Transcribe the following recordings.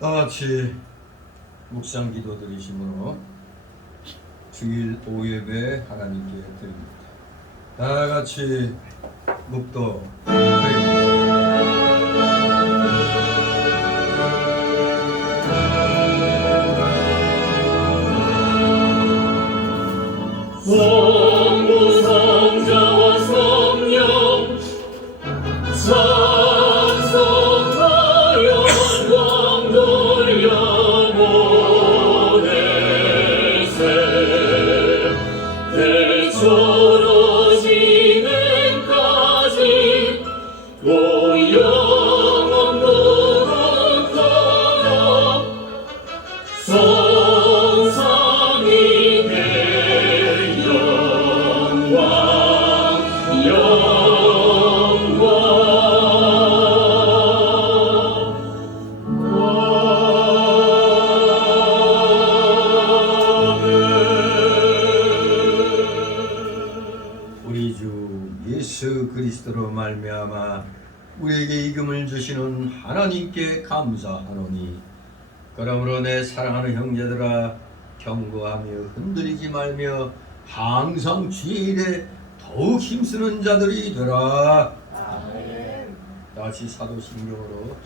다같이 묵상 기도 드리심으로 주일 오예배 하나님께 드립니다. 다같이 묵도 성부 성자와 성령 찬송하여 영광 돌려보내세 대초로 지금까지 또 영원 거룩하여 성삼위의 영광 우리 주 예수 그리스도로 말미암아 우리에게 이금을 주시는 하나님께 감사하노니 그러므로 내 사랑하는 형제들아 경고하며 흔들리지 말며 항상 주의 일에 더욱 힘쓰는 자들이 되라. 아멘. 다시 사도신경으로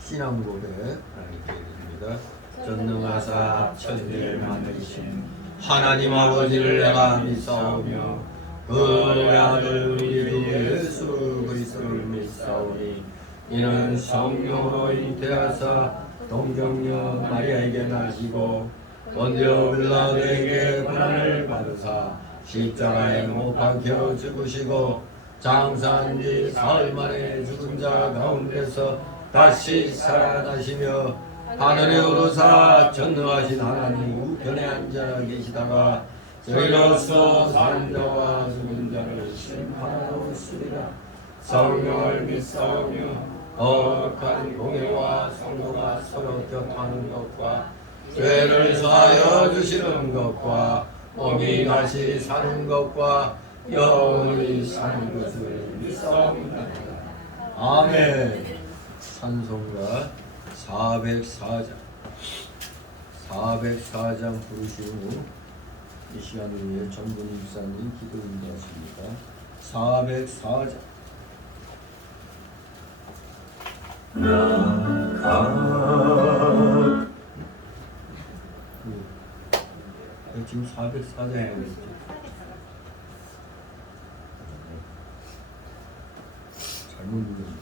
신앙고백 하나님께 드립니다. 전능하사 천지를 만드신 하나님 아버지를 내가 믿사오며 그 아들 우리 주 예수 그리스도를 믿사오니 이는 성령으로 잉태하사 동정녀 마리아에게 나시고 본디오 빌라도에게 고난을 받으사 십자가에 못 박혀 죽으시고 장사한 지 사흘 만에 죽은 자 가운데서 다시 살아나시며 하늘에 오르사 전능하신 하나님 우편에 앉아 계시다가 저희로서 산 자와 죽은 자를 심판하러 오시리라. 성령을 믿사오며 거룩한 공예와 성도가 서로 격하는 것과 죄를 사하여 주시는 것과 몸이 다시 사는 것과 영원히 사는 것을 믿사옵니다. 아멘. 찬송가 404장 부르신 후 이 시간을 위해 전분 입사님 기도 인도하십니다. 404장 지금 404장에 있죠. 잘못 눌렀네.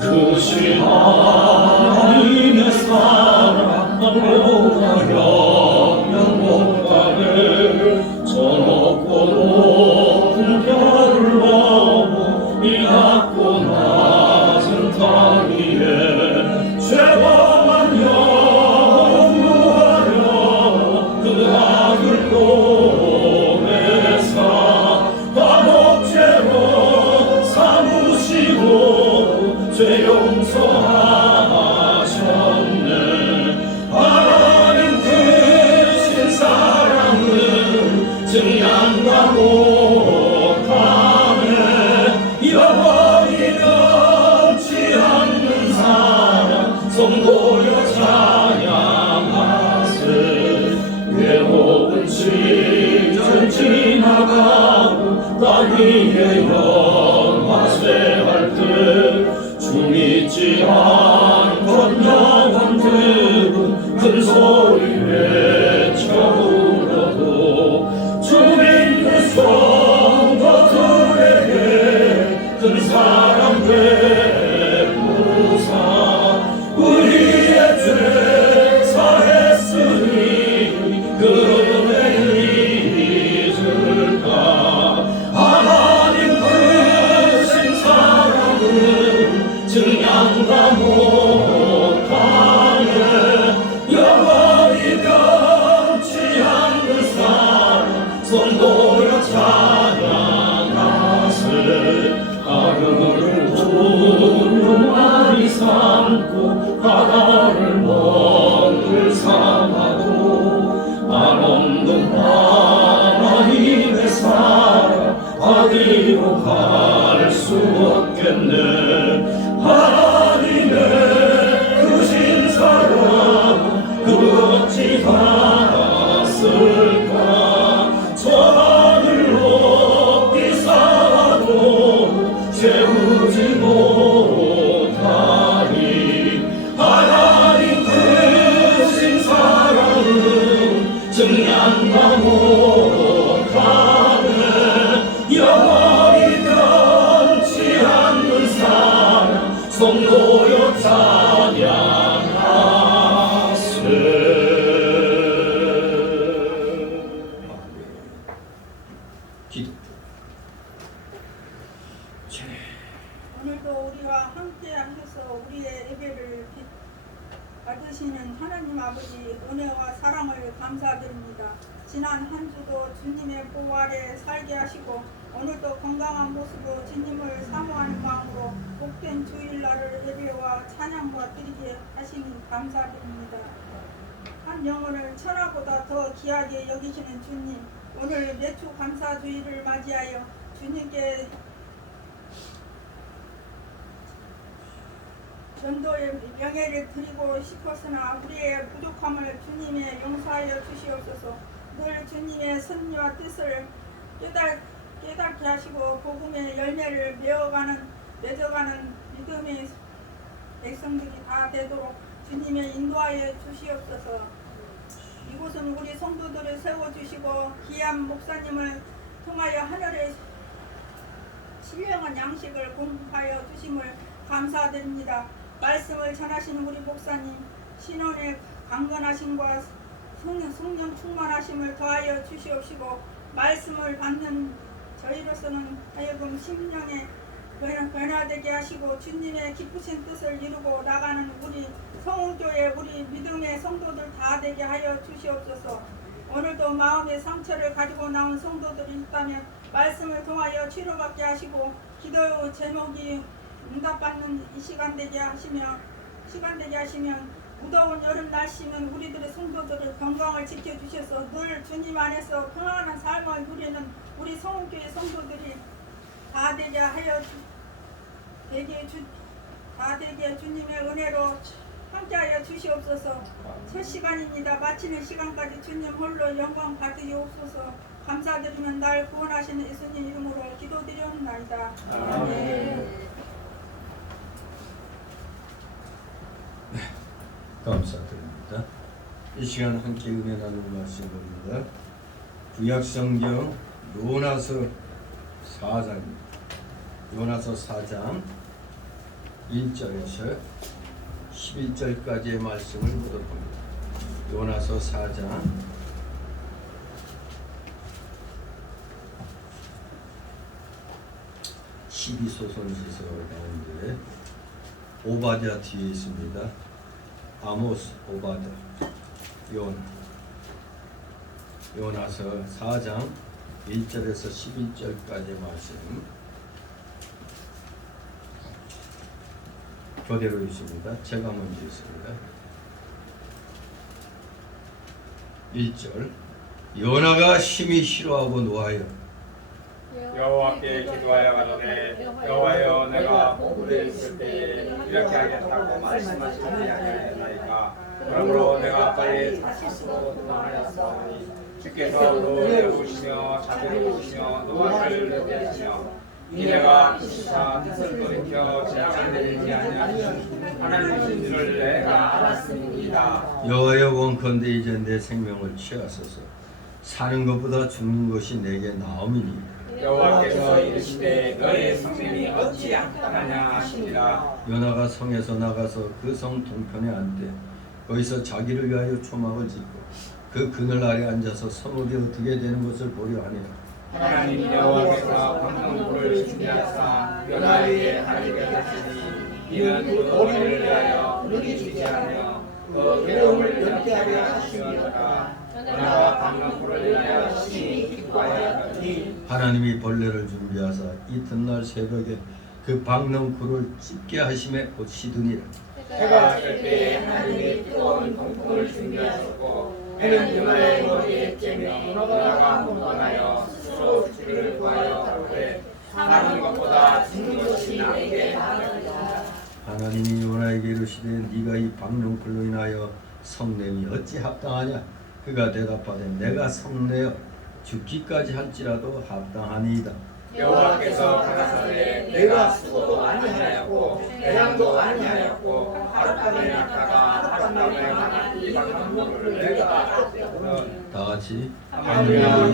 크신 하나님의 사랑으로 영영복하네 저 높고 높은 별을 하나님의 영화쇠할 때 주믿지 않건 영혼들은 큰 소리 외쳐 울어도 주 믿는 성도들에게 큰 사랑 베푸사 우리의 죄 사했으니 그 은혜 잊을까 하나님 크신 사랑은 증량과 못하네 영원히 변치 않는 사랑 손보여 찬양하세 하루를 두루마리 삼고 바다를 먹을 삼아도 한없는 하나님의 사랑 어디로 갈 수 없겠네 하나님의 크신 사랑 그 어찌 닿았을까 저 하늘 높이 쌓아도 채우지 못하니 하나님 크신 사랑은 증량과 못하네 영원히 변치 않는 사랑 성도여 찬양하세 기도. 오늘도 우리와 함께 하셔서 우리의 예배를 받으시는 하나님 아버지 은혜와 사랑을 감사드립니다. 지난 한 주도 주님의 보호 아래 살게 하시고 오늘도 건강한 모습으로 주님을 사모하는 마음으로 복된 주일날을 예배와 찬양과 드리게 하시니 감사드립니다. 한 영혼을 천하보다 더 귀하게 여기시는 주님, 오늘 매주 감사주일을 맞이하여 주님께 전도의 명예를 드리고 싶었으나 우리의 부족함을 주님의 용서하여 주시옵소서. 늘 주님의 섭리와 뜻을 깨닫게 하시고 복음의 열매를 맺어가는 믿음의 백성들이 다 되도록 주님의 인도하여 주시옵소서. 이곳은 우리 성도들을 세워주시고 귀한 목사님을 통하여 하늘의 신령한 양식을 공급하여 주심을 감사드립니다. 말씀을 전하시는 우리 목사님 신원의 강건하심과 성령 충만하심을 더하여 주시옵시고 말씀을 받는 저희로서는 하여금 심령에 변화되게 하시고 주님의 기쁘신 뜻을 이루고 나가는 우리 성우교회 우리 믿음의 성도들 다 되게 하여 주시옵소서. 오늘도 마음의 상처를 가지고 나온 성도들이 있다면 말씀을 통하여 치료받게 하시고 기도 제목이 응답받는 이 시간 되게 하시면 무더운 여름 날씨면 우리들의 성도들을 건강을 지켜주셔서 늘 주님 안에서 평안한 삶을 누리는 우리 성우교회 성도들이 다 되게 하여 주님의 은혜로 함께하여 주시옵소서. 첫 시간입니다. 마치는 시간까지 주님 홀로 영광 받으시옵소서. 감사드리면 날 구원하시는 예수님 이름으로 기도드리옵나이다. 아멘. 감사드립니다. 이 시간 함께 은혜 나눌 말씀입니다. 구약성경 요나서 4장입니다. 요나서 4장 1절에서 11절까지의 말씀을 묻어봅니다. 요나서 4장 12소선지서 가운데 오바댜 뒤에 있습니다. 아모스, 오바댜, 요나서 4장 1절에서 11절까지의 말씀 교대로 있습니다. 제가 먼저 있습니다. 1절 요나가 심히 싫어하고 노하여 여호와께 기도하여 가로되 여호와여 내가 포구에 있을 때에 이렇게 하겠다고 말씀하시지 아니하였나이까. 그러므로 내가 빨리 다시스로 도망하였사오니 주께서 노를 보시며 자비를 보시며 노아를 여기시며 이내가 기시사 뜻을 돌이켜 재앙을 내리지 아니하시는 하나님이신 줄을 내가 알았습니다. 여호와여 원컨대 이제 내 생명을 취하소서. 사는 것보다 죽는 것이 내게 나음이니 여호와께서 이르시되 너의 성님이 어찌 악당하냐 하시니라. 요나가 성에서 나가서 그 성 동편에 앉되 거기서 자기를 위하여 초막을 짓고 그 그늘 아래 앉아서 성읍이 어떻게 되는 것을 보려 하니라. 하나님 여호와께서 광명불을 준비하사 요나에게 하늘게 하시니 이는 그 노를 위하여 눈이 지지 않으며 그 괴로움을 연게 하려 하시니라. 요나가 광명불을 위하여 심히 기뻐하였더니 하나님이 벌레를 준비하사 이튿날 새벽에 그 박넝쿨을 찢게 하심에 곧 시드니라. 해가 뜰 때에 하나님이 뜨거운 동풍을 준비하셨고 해는 요나의 머리에 쬐며 요나가 흥분하여 스스로 죽기를 구하여 가로되 사는 것보다 죽는 것이 나에게 나으리라. 하나님이 요나에게 이르시되 네가 이 박넝쿨로 인하여 성냄이 어찌 합당하냐. 그가 대답하되 내가 성내어 죽기까지 할지라도 합당하니이다. 여호와께서 가라사대 내가 수고도 아니하였고 대장도 아니하였고 하룻밤에 났다가 하룻밤에 나는 이 박명불을 내가 떼었거든. 다 같이 하물며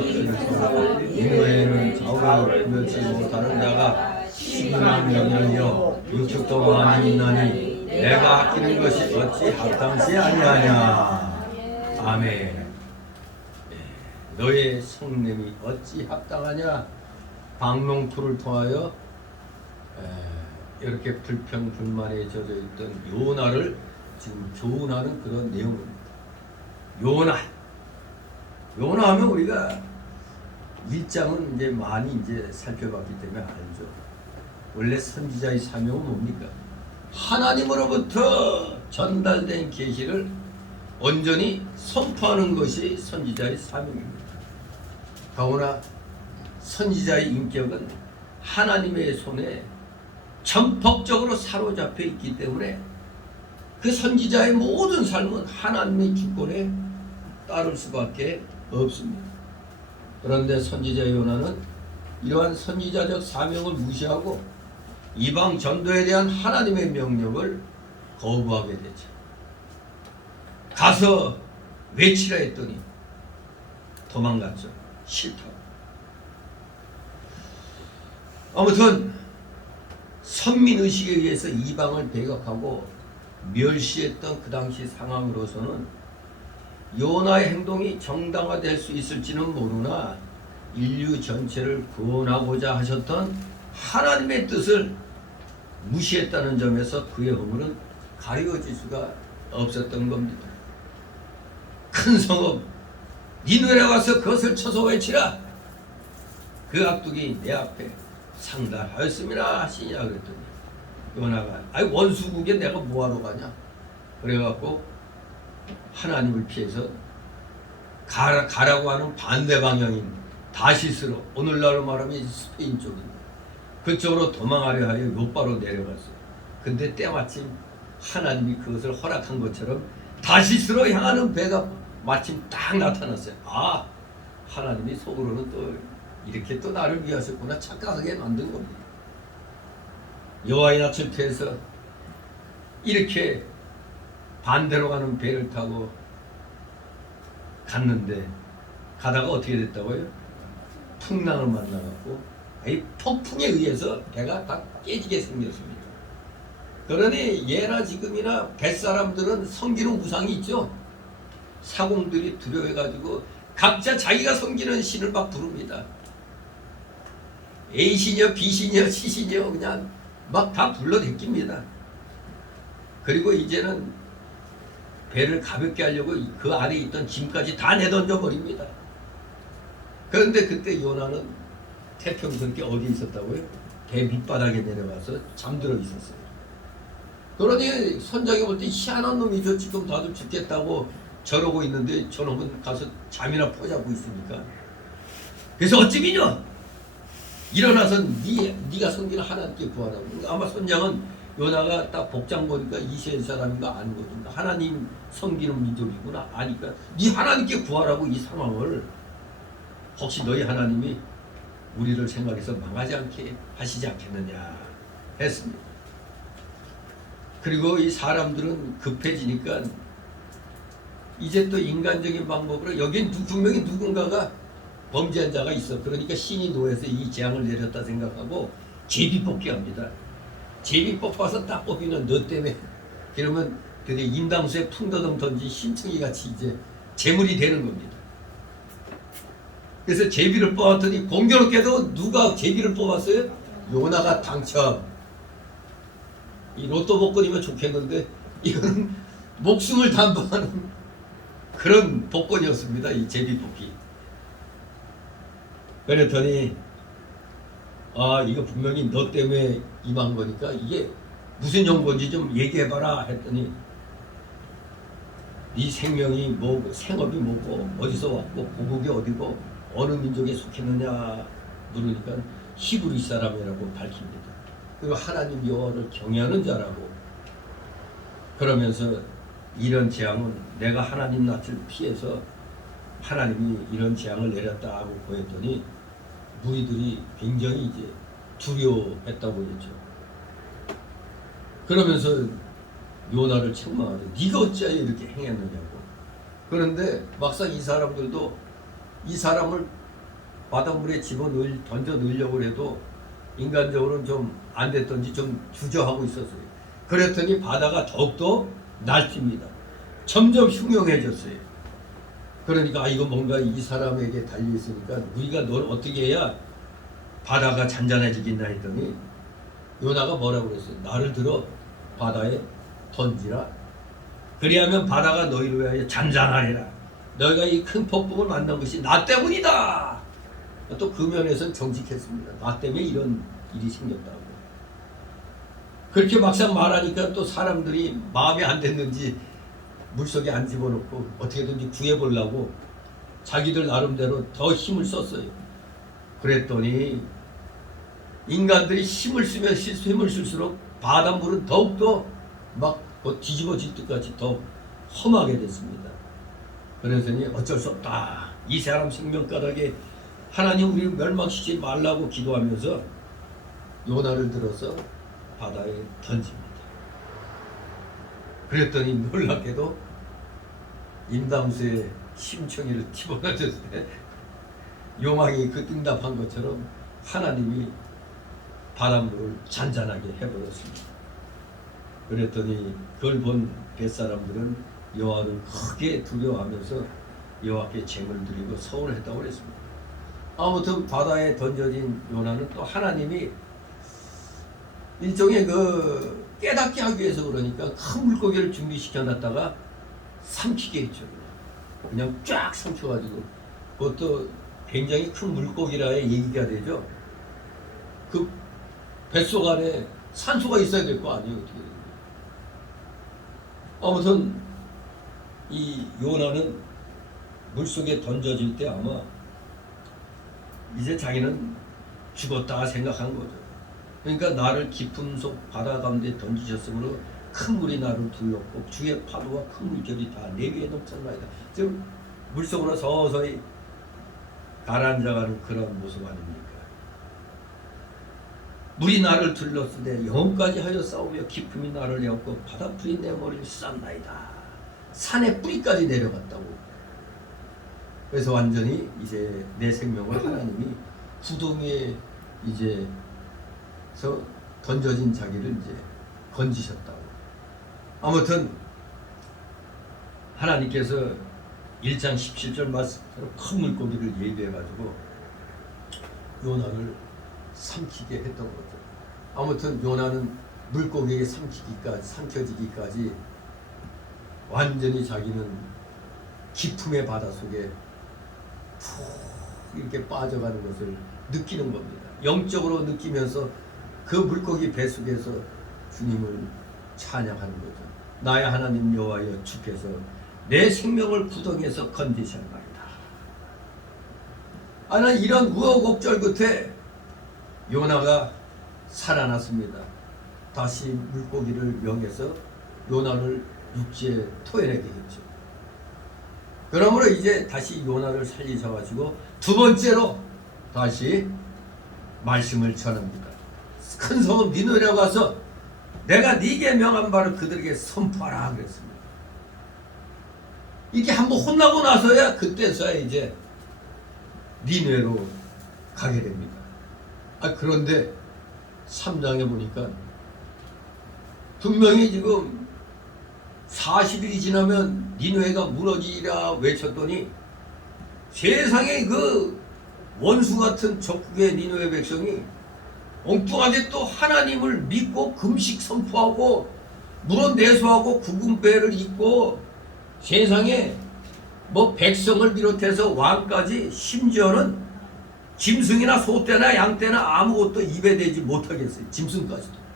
이후에는 좌우를 구별치 못하는 자가 12만 명이여 육축도 많이 있나니 내가 아끼는 것이 어찌 합당치 아니하냐. 아멘. 너의 성냄이 어찌 합당하냐. 박농쿨을 통하여 이렇게 불평불만에 젖어있던 요나를 지금 교훈하는 그런 내용입니다. 요나 하면 우리가 1장은 이제 많이 이제 살펴봤기 때문에 알죠. 원래 선지자의 사명은 뭡니까? 하나님으로부터 전달된 계시를 온전히 선포하는 것이 선지자의 사명입니다. 더구나 선지자의 인격은 하나님의 손에 전폭적으로 사로잡혀 있기 때문에 그 선지자의 모든 삶은 하나님의 주권에 따를 수밖에 없습니다. 그런데 선지자 요나는 이러한 선지자적 사명을 무시하고 이방 전도에 대한 하나님의 명령을 거부하게 되죠. 가서 외치라 했더니 도망갔죠. 싫다고. 아무튼 선민의식에 의해서 이방을 배격하고 멸시했던 그 당시 상황으로서는 요나의 행동이 정당화될 수 있을지는 모르나 인류 전체를 구원하고자 하셨던 하나님의 뜻을 무시했다는 점에서 그의 허물은 가려질 수가 없었던 겁니다. 큰 성읍 니누에 와서 그것을 쳐서 외치라. 그 악독이 내 앞에 상달하였습니다 하시냐 그랬더니 요나가 아이 원수국에 내가 뭐하러 가냐. 그래갖고 하나님을 피해서 가라고 하는 반대 방향인 다시스로, 오늘날로 말하면 스페인 쪽입니다. 그쪽으로 도망하려 하여 요바로 내려갔어요. 근데 때마침 하나님이 그것을 허락한 것처럼 다시스로 향하는 배가 마침 딱 나타났어요. 아, 하나님이 속으로는 또 이렇게 또 나를 위하셨구나 착각하게 만든 겁니다. 여호와의 낯을 피해서 이렇게 반대로 가는 배를 타고 갔는데 가다가 어떻게 됐다고요? 풍랑을 만나갖고 이 폭풍에 의해서 배가 다 깨지게 생겼습니다. 그러니 예나 지금이나 뱃사람들은 섬기는 우상이 있죠. 사공들이 두려워해가지고 각자 자기가 섬기는 신을 막 부릅니다. A신이여 B신이여 C신이여 그냥 막 다 불러댔깁니다. 그리고 이제는 배를 가볍게 하려고 그 안에 있던 짐까지 다 내던져 버립니다. 그런데 그때 요나는 태평성께 어디 있었다고요? 배 밑바닥에 내려가서 잠들어 있었어요. 그러니 선장이 볼 때 희한한 놈이죠. 지금 다들 죽겠다고 저러고 있는데 저놈은 가서 잠이나 포자고 있으니까. 그래서 어찌미냐? 일어나서 네가 섬기는 하나님께 구하라고. 아마 선장은 요나가 딱 복장 보니까 이스라엘 사람인가 아는 거죠. 하나님 섬기는 민족이구나 아니까 네 하나님께 구하라고 이 상황을 혹시 너희 하나님이 우리를 생각해서 망하지 않게 하시지 않겠느냐 했습니다. 그리고 이 사람들은 급해지니까 이제 또 인간적인 방법으로 여긴 분명히 누군가가 범죄한 자가 있어. 그러니까 신이 노해서 이 재앙을 내렸다 생각하고 제비 뽑기 합니다. 제비 뽑아서 딱 뽑히는 너 때문에 그러면 되게 인당수에 풍더덩 던진 심청이 같이 이제 재물이 되는 겁니다. 그래서 제비를 뽑았더니 공교롭게도 누가 제비를 뽑았어요? 요나가 당첨. 이 로또 복권이면 좋겠는데 이거는 목숨을 담보하는 그런 복권이었습니다. 이 제비 뽑기. 그랬더니 아 이거 분명히 너 때문에 임한 거니까 이게 무슨 연고인지 좀 얘기해봐라 했더니 네 생명이 뭐고 생업이 뭐고 어디서 왔고 고국이 어디고 어느 민족에 속했느냐 물으니까 히브리 사람이라고 밝힙니다. 그리고 하나님 여호와를 경외하는 자라고 그러면서 이런 재앙은 내가 하나님 낯을 피해서 하나님이 이런 재앙을 내렸다 하고 보였더니 무리들이 굉장히 이제 두려워했다고 했죠. 그러면서 요나를 책망하죠. 네가 어찌하여 이렇게 행했느냐고. 그런데 막상 이 사람들도 이 사람을 바닷물에 던져 넣으려고 해도 인간적으로는 좀 안 됐던지 좀 주저하고 있었어요. 그랬더니 바다가 더욱더 날뛰입니다. 점점 흉흉해졌어요. 그러니까 이거 뭔가 이 사람에게 달려있으니까 우리가 널 어떻게 해야 바다가 잔잔해지겠나 했더니 요나가 뭐라고 그랬어요? 나를 들어 바다에 던지라. 그리하면 바다가 너희를 위하여 잔잔하리라. 너희가 이 큰 폭풍을 만난 것이 나 때문이다. 또 그 면에서는 정직했습니다. 나 때문에 이런 일이 생겼다고. 그렇게 막상 말하니까 또 사람들이 마음에 안 됐는지 물속에 안 집어넣고 어떻게든지 구해보려고 자기들 나름대로 더 힘을 썼어요. 그랬더니 인간들이 힘을 쓰면 힘을 쓸수록 바닷물은 더욱더 막 뒤집어질 때까지 더 험하게 됐습니다. 그래서니 어쩔 수 없다. 이 사람 생명가닥에 하나님 우리를 멸망시키지 말라고 기도하면서 요나를 들어서 바다에 던집니다. 그랬더니 놀랍게도 임담수의 심청이를 집어넣었을 때 용왕이 그 응답한 것처럼 하나님이 바닷물을 잔잔하게 해버렸습니다. 그랬더니 그걸 본 뱃사람들은 여호와를 크게 두려워하면서 여호와께 제물을 드리고 서원했다고 그랬습니다. 아무튼 바다에 던져진 요나는 또 하나님이 일종의 그 깨닫게 하기 위해서 그러니까 큰 물고기를 준비시켜 놨다가 삼키게 했죠. 그냥 쫙 삼켜가지고 그것도 굉장히 큰 물고기라야 얘기가 되죠. 그 뱃속 안에 산소가 있어야 될 거 아니에요. 어떻게 되는 거예요. 아무튼 이 요나는 물속에 던져질 때 아마 이제 자기는 죽었다 생각한 거죠. 그러니까 나를 깊은 속 바다 가운데 던지셨으므로 큰 물이 나를 둘렀고 주의 파도와 큰 물결이 다 내 위에 넘쳐나이다. 지금 물속으로 서서히 가라앉아가는 그런 모습 아닙니까? 물이 나를 둘렀으되 영혼까지 하여 싸우며 깊음이 나를 내었고 바다풀이 내 머리를 쌌나이다. 산의 뿌리까지 내려갔다고. 그래서 완전히 이제 내 생명을 하나님이 구덩이에 이제 서 던져진 자기를 이제 건지셨다고. 아무튼 하나님께서 1장 17절 말씀대로 큰 물고기를 예비해가지고 요나를 삼키게 했던 거죠. 아무튼 요나는 물고기에 삼켜지기까지 완전히 자기는 깊음의 바다 속에 푹 이렇게 빠져가는 것을 느끼는 겁니다. 영적으로 느끼면서 그 물고기 뱃속에서 주님을 찬양하는 거죠. 나의 하나님 여호와여 주께서 내 생명을 구덩이에서 건지셨나이다. 난 이런 우여곡절 끝에 요나가 살아났습니다. 다시 물고기를 명해서 요나를 육지에 토해내게 했죠. 그러므로 이제 다시 요나를 살리셔가지고 두 번째로 다시 말씀을 전합니다. 큰 성읍 니느웨로 가서 내가 네게 명한 바를 그들에게 선포하라 그랬습니다. 이게 한번 혼나고 나서야 그때서야 이제 니느웨로 가게 됩니다. 그런데 3장에 보니까 분명히 지금 40일이 지나면 니느웨가 무너지리라 외쳤더니 세상에 그 원수 같은 적국의 니느웨 백성이 엉뚱하게 또 하나님을 믿고 금식 선포하고 물어 내수하고 굵은 배를 입고 세상에 뭐 백성을 비롯해서 왕까지 심지어는 짐승이나 소떼나 양떼나 아무것도 입에 대지 못하겠어요. 짐승까지도.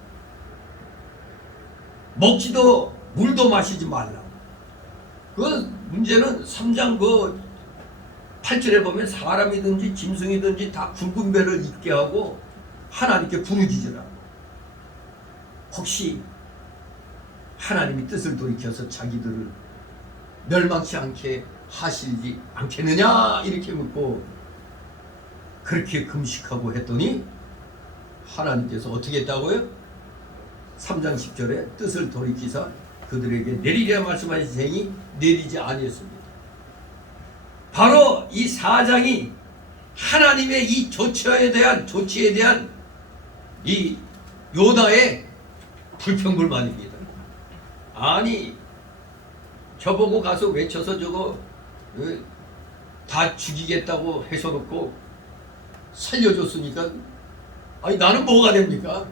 먹지도 물도 마시지 말라고. 그 문제는 3장 그 8절에 보면 사람이든지 짐승이든지 다 굵은 배를 입게 하고 하나님께 부르짖으라고. 혹시 하나님이 뜻을 돌이켜서 자기들을 멸망치 않게 하시지 않겠느냐 이렇게 묻고 그렇게 금식하고 했더니 하나님께서 어떻게 했다고요? 3장 10절에 뜻을 돌이키사 그들에게 내리리라 말씀하시니 내리지 아니했습니다. 바로 이 4장이 하나님의 이 조치에 대한 이 요나의 불평불만입니다. 아니 저보고 가서 외쳐서 저거 다 죽이겠다고 해서놓고 살려줬으니까 아니 나는 뭐가 됩니까?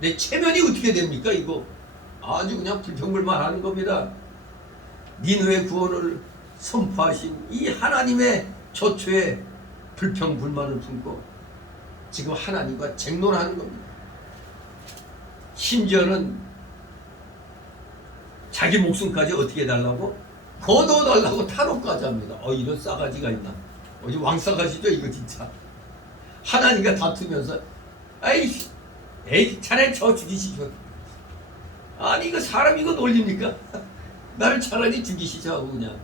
내 체면이 어떻게 됩니까? 이거 아주 그냥 불평불만하는 겁니다. 니느웨 구원을 선포하신 이 하나님의 조처에 불평불만을 품고 지금 하나님과 쟁론하는 겁니다. 심지어는 자기 목숨까지 어떻게 달라고? 거둬달라고 탄원까지 합니다. 이런 싸가지가 있나? 어디 왕싸가지죠 이거 진짜. 하나님과 다투면서 에이 차라리 저 죽이시죠. 아니 이거 사람 이거 놀립니까? 나를 차라리 죽이시죠 하고 그냥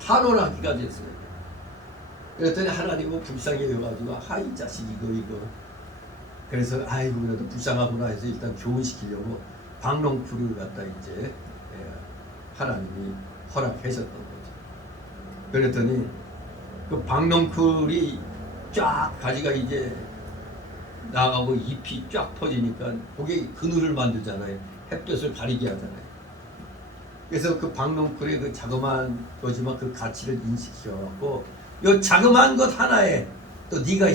탄원하기가 됐어요. 그랬더니 하나님은 불쌍해 여가지고 이 자식 이거 그래서 아이고 그래도 불쌍하구나 해서 일단 교훈시키려고 박농쿨을 갖다 이제 하나님이 허락하셨던 거죠. 그랬더니 그 박농쿨이 쫙 가지가 이제 나가고 잎이 쫙 퍼지니까 그게 그늘을 만들잖아요. 햇볕을 가리게 하잖아요. 그래서 그 박농쿨의 그 자그마한 거지만 그 가치를 인식시켜갖고 요 자그마한 것 하나에 또 네가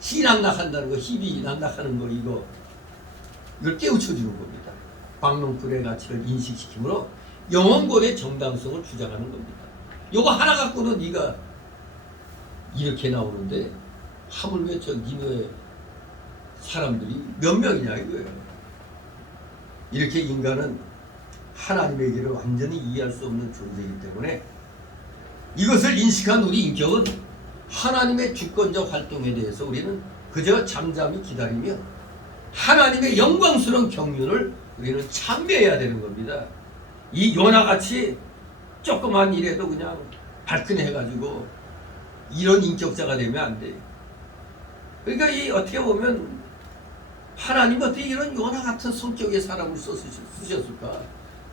희낙낙한다는 거, 희비 낙낙하는 거 이걸 깨우쳐주는 겁니다. 박농쿨의 가치를 인식시키므로 영원권의 정당성을 주장하는 겁니다. 요거 하나 갖고는 네가 이렇게 나오는데 하물며 저 니느웨 사람들이 몇 명이냐 이거예요. 이렇게 인간은 하나님의 길을 완전히 이해할 수 없는 존재이기 때문에 이것을 인식한 우리 인격은 하나님의 주권적 활동에 대해서 우리는 그저 잠잠히 기다리며 하나님의 영광스러운 경륜을 우리는 참배해야 되는 겁니다. 이 요나같이 조그만 일에도 그냥 발끈해가지고 이런 인격자가 되면 안 돼요. 그러니까 이 어떻게 보면 하나님 어떻게 이런 요나 같은 성격의 사람을 쓰셨을까?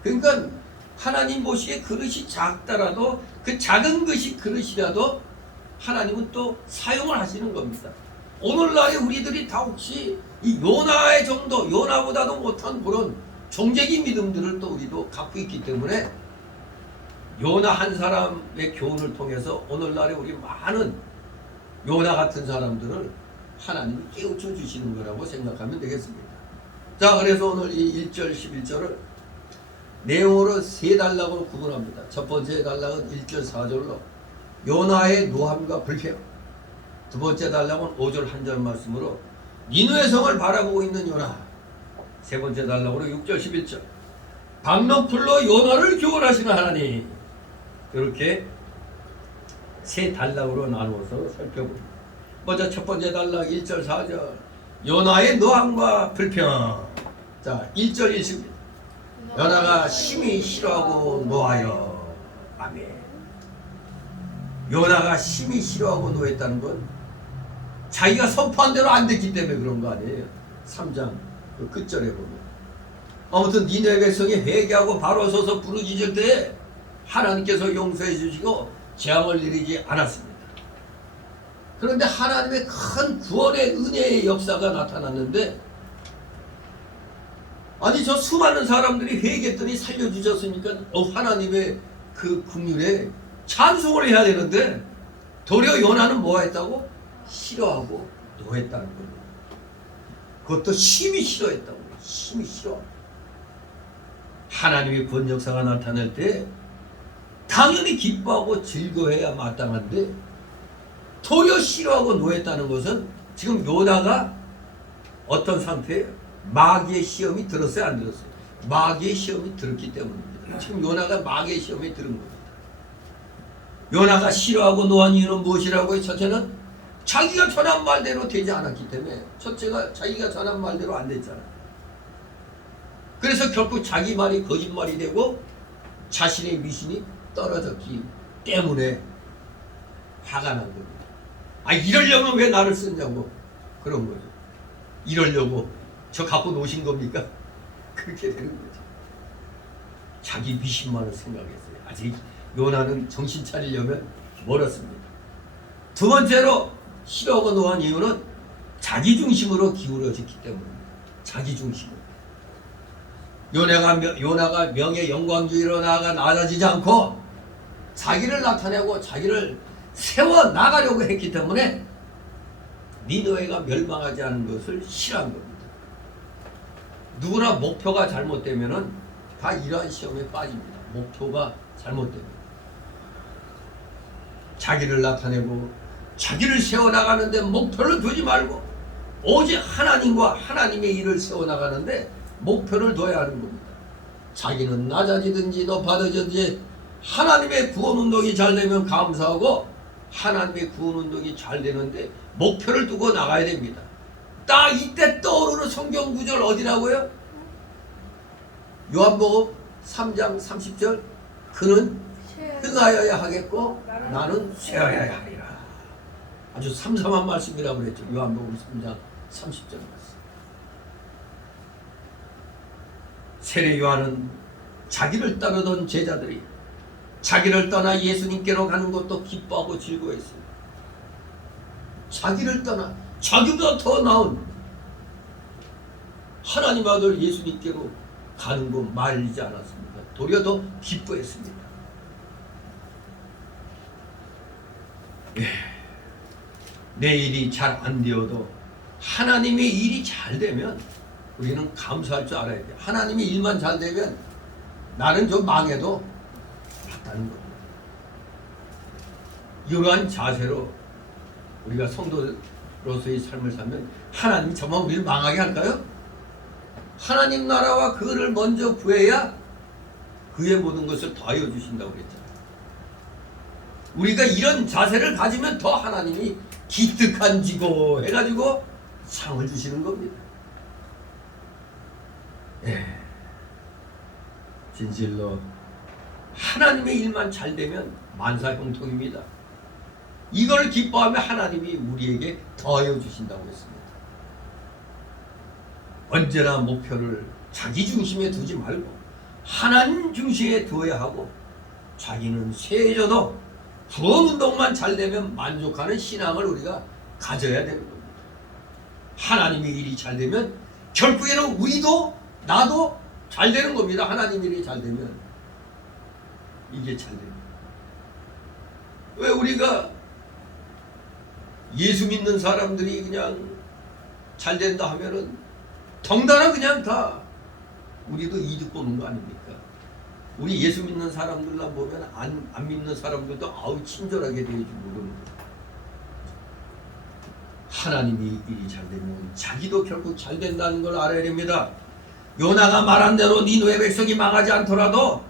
그러니까 하나님 보시기에 그릇이 작더라도 그 작은 것이 그릇이라도 하나님은 또 사용을 하시는 겁니다. 오늘날에 우리들이 다 혹시 이 요나의 정도, 요나보다도 못한 그런 종적인 믿음들을 또 우리도 갖고 있기 때문에 요나 한 사람의 교훈을 통해서 오늘날에 우리 많은 요나 같은 사람들을 하나님이 깨우쳐 주시는 거라고 생각하면 되겠습니다. 자, 그래서 오늘 이 1절 11절을 내용으로 세 단락으로 구분합니다. 첫 번째 단락은 1절 4절로 요나의 노함과 불평, 두 번째 단락은 5절 한 절 말씀으로 니느웨 성을 바라보고 있는 요나, 세 번째 단락으로 6절 11절 박농쿨로 요나를 교훈하시는 하나님, 이렇게 세 단락으로 나누어서 살펴봅니다. 먼저 첫 번째 단락 1절 4절 요나의 노함과 불평. 자, 1절 1절. 요나가 심히 싫어하고 노하여. 아멘. 요나가 심히 싫어하고 노했다는 건 자기가 선포한 대로 안 됐기 때문에 그런 거 아니에요. 3장 그 끝절에 보면. 아무튼 니네 백성이 회개하고 바로 서서 부르짖을 때 하나님께서 용서해 주시고 재앙을 내리지 않았습니다. 그런데 하나님의 큰 구원의 은혜의 역사가 나타났는데, 아니 저 수많은 사람들이 회개했더니 살려주셨으니까 하나님의 그 긍휼에 찬송을 해야 되는데 도리어 요나는 뭐 했다고? 싫어하고 노했다는 거예요. 그것도 심히 싫어했다고. 심히 싫어. 하나님의 구원 역사가 나타날 때 당연히 기뻐하고 즐거워해야 마땅한데 도리어 싫어하고 노했다는 것은 지금 요나가 어떤 상태예요? 마귀의 시험이 들었어요, 안 들었어요? 마귀의 시험이 들었기 때문입니다. 지금 요나가 마귀의 시험에 들은 겁니다. 요나가 싫어하고 노한 이유는 무엇이라고요? 첫째는 자기가 전한 말대로 되지 않았기 때문에. 첫째가 자기가 전한 말대로 안 됐잖아요. 그래서 결국 자기 말이 거짓말이 되고 자신의 미신이 떨어졌기 때문에 화가 난 겁니다. 아, 이러려면 왜 나를 쓰냐고 그런 거죠. 이러려고 저 갖고 노신 겁니까? 그렇게 되는 거죠. 자기 미신만을 생각했어요. 아직 요나는 정신 차리려면 멀었습니다. 두 번째로 싫어하고 노한 이유는 자기 중심으로 기울어졌기 때문입니다. 자기 중심으로. 요나가 명예 영광주의로 나아가 낮아지지 않고 자기를 나타내고 자기를 세워 나가려고 했기 때문에 니느웨가 멸망하지 않은 것을 싫어한 겁니다. 누구나 목표가 잘못되면은 다 이러한 시험에 빠집니다. 목표가 잘못되면 자기를 나타내고 자기를 세워 나가는데 목표를 두지 말고 오직 하나님과 하나님의 일을 세워 나가는데 목표를 둬야 하는 겁니다. 자기는 낮아지든지 높아지든지 하나님의 구원 운동이 잘 되면 감사하고 하나님의 구원 운동이 잘 되는데 목표를 두고 나가야 됩니다. 딱 이때 떠오르는 성경 구절 어디라고요? 요한복음 3장 30절. 그는 흥하여야 하겠고 나는 쇠하여야 하리라. 아주 삼삼한 말씀이라고 그랬죠. 요한복음 3장 30절 말씀. 세례 요한은 자기를 따르던 제자들이 자기를 떠나 예수님께로 가는 것도 기뻐하고 즐거워했어요. 자기를 떠나 자기보다 더 나은 하나님 아들 예수님께로 가는 거 말리지 않았습니다. 도리어 더 기뻐했습니다. 내 일이 잘 안 되어도 하나님의 일이 잘 되면 우리는 감사할 줄 알아야 돼요. 하나님의 일만 잘 되면 나는 좀 망해도 맞다는 겁니다. 이러한 자세로 우리가 성도로서의 삶을 살면 하나님이 정말 우리를 망하게 할까요? 하나님 나라와 그를 먼저 구해야 그의 모든 것을 더하여 주신다고 그랬잖아요. 우리가 이런 자세를 가지면 더 하나님이 기특한지고 해가지고 상을 주시는 겁니다. 진실로 하나님의 일만 잘 되면 만사형통입니다. 이걸 기뻐하며 하나님이 우리에게 더하여 주신다고 했습니다. 언제나 목표를 자기 중심에 두지 말고 하나님 중심에 두어야 하고 자기는 쇠해져도 구원 운동만 잘 되면 만족하는 신앙을 우리가 가져야 되는 겁니다. 하나님의 일이 잘 되면 결국에는 우리도 나도 잘 되는 겁니다. 하나님 일이 잘 되면 이게 잘 됩니다. 왜 우리가 예수 믿는 사람들이 그냥 잘 된다 하면은 덩달아 그냥 다 우리도 이득 보는 거 아닙니까? 우리 예수 믿는 사람들만 보면 안 믿는 사람들도 아우 친절하게 대해주고 그러는 거예요. 하나님이 일이 잘 되면 자기도 결국 잘 된다는 걸 알아야 됩니다. 요나가 말한 대로 니느웨 백성이 망하지 않더라도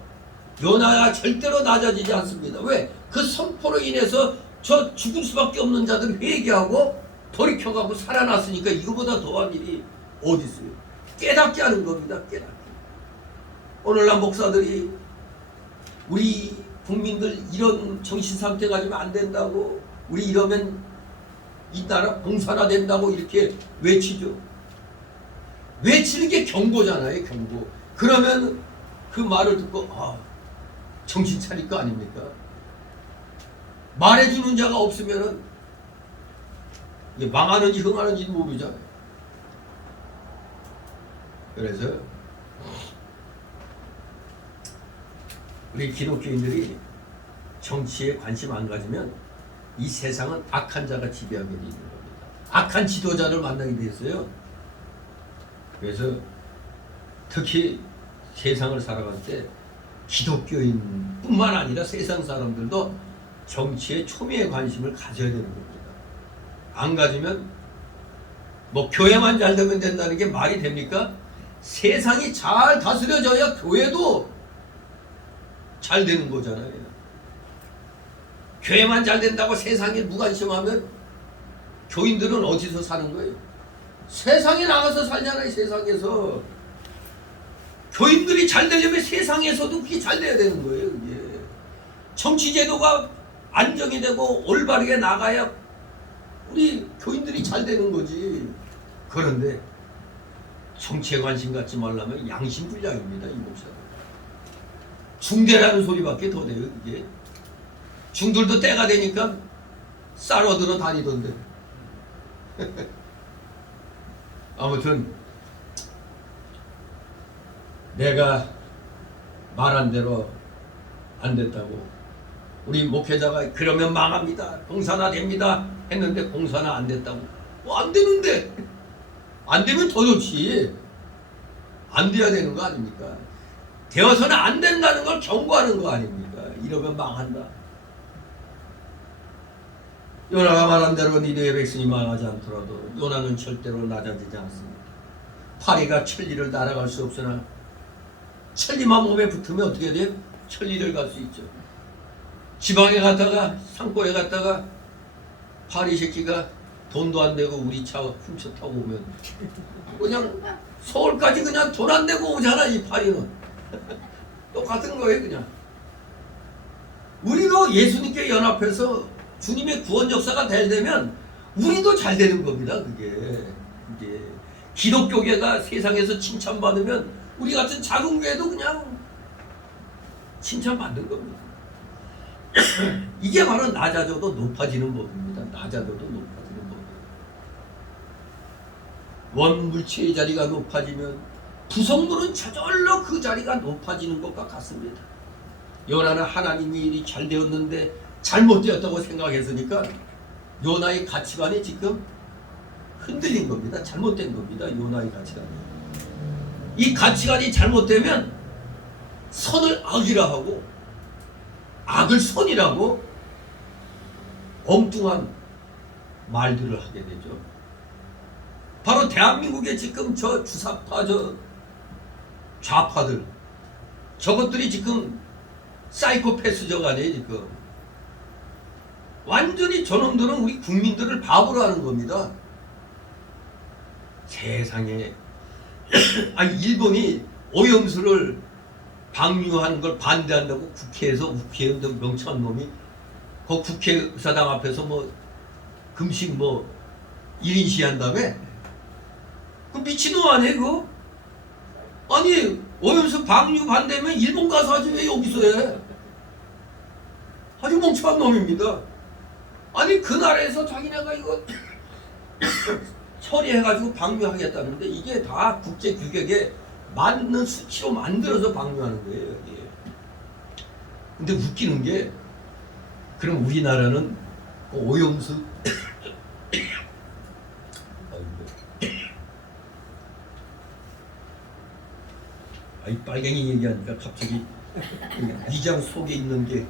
요나가 절대로 낮아지지 않습니다. 왜? 그 선포로 인해서 저 죽을 수밖에 없는 자들이 회개하고 돌이켜가고 살아났으니까 이거보다 더한 일이 어디 있어요? 깨닫게 하는 겁니다. 깨닫게. 오늘날 목사들이 우리 국민들 이런 정신 상태 가지면 안 된다고, 우리 이러면 이 나라 공산화 된다고 이렇게 외치죠. 외치는 게 경고잖아요, 경고. 그러면 그 말을 듣고 정신 차릴 거 아닙니까? 말해주는 자가 없으면은 이게 망하는지 흥하는지 모르잖아요. 그래서 우리 기독교인들이 정치에 관심 안 가지면 이 세상은 악한 자가 지배하게 되는 겁니다. 악한 지도자를 만나게 됐어요. 그래서 특히 세상을 살아갈 때 기독교인뿐만 아니라 세상 사람들도 정치에 초미의 관심을 가져야 되는 겁니다. 안 가지면 뭐 교회만 잘 되면 된다는 게 말이 됩니까? 세상이 잘 다스려져야 교회도 잘 되는 거잖아요. 교회만 잘 된다고 세상에 무관심하면 교인들은 어디서 사는 거예요? 세상에 나가서 살잖아요. 세상에서. 교인들이 잘 되려면 세상에서도 그게 잘 돼야 되는 거예요. 그게. 정치제도가 안정이 되고 올바르게 나가야 우리 교인들이 잘 되는 거지. 그런데 정치에 관심 갖지 말라면 양심불량입니다. 이 목사는. 중대라는 소리밖에 더 돼요. 이게. 중들도 때가 되니까 쌀어들어 다니던데. 아무튼 내가 말한 대로 안 됐다고, 우리 목회자가 그러면 망합니다, 공산화 됩니다 했는데 공산화 안 됐다고. 안 되는데. 안 되면 더 좋지. 안 돼야 되는 거 아닙니까? 되어서는 안 된다는 걸 경고하는 거 아닙니까? 이러면 망한다. 요나가 말한 대로 니네의 백성이 망하지 않더라도 요나는 절대로 낮아지지 않습니다. 파리가 천리를 날아갈 수 없으나 천리만 몸에 붙으면 어떻게 돼요? 천리를 갈 수 있죠. 지방에 갔다가 산골에 갔다가 파리 새끼가 돈도 안 내고 우리 차 훔쳐 타고 오면 그냥 서울까지 그냥 돈 안 내고 오잖아. 이 파리는 똑같은 거예요. 그냥 우리도 예수님께 연합해서 주님의 구원 역사가 잘 되면 우리도 잘 되는 겁니다. 그게 이제 기독교계가 세상에서 칭찬받으면 우리 같은 작은 교회도 그냥 칭찬받는 겁니다. 이게 바로 낮아져도 높아지는 법입니다. 낮아져도 높아지는 법입니다. 원물체의 자리가 높아지면 부속물은 저절로 그 자리가 높아지는 것과 같습니다. 요나는 하나님의 일이 잘 되었는데 잘못되었다고 생각했으니까 요나의 가치관이 지금 흔들린 겁니다. 잘못된 겁니다. 요나의 가치관이. 이 가치관이 잘못되면 선을 악이라 하고 악을 선이라고 엉뚱한 말들을 하게 되죠. 바로 대한민국의 지금 저 주사파, 저 좌파들, 저것들이 지금 사이코패스적 아니에요. 지금 완전히 저놈들은 우리 국민들을 바보로 하는 겁니다. 세상에 일본이 오염수를 방류하는 걸 반대한다고 국회에서 국회의원들 명창한 놈이 그 국회의사당 앞에서 뭐 금식 뭐 1인 시한 다음에 그 미친놈 아니에요 그거? 아니 오염수 방류 반대면 일본 가서 하지 왜 여기서 해? 아주 멍청한 놈입니다. 아니 그 나라에서 자기네가 이거 처리해가지고 방류하겠다는데 이게 다 국제 규격에 맞는 수치로 만들어서 방류하는 거예요. 이게. 근데 웃기는 게 그럼 우리나라는 그 오염수 이 빨갱이 얘기하니까 갑자기 위장 속에 있는 게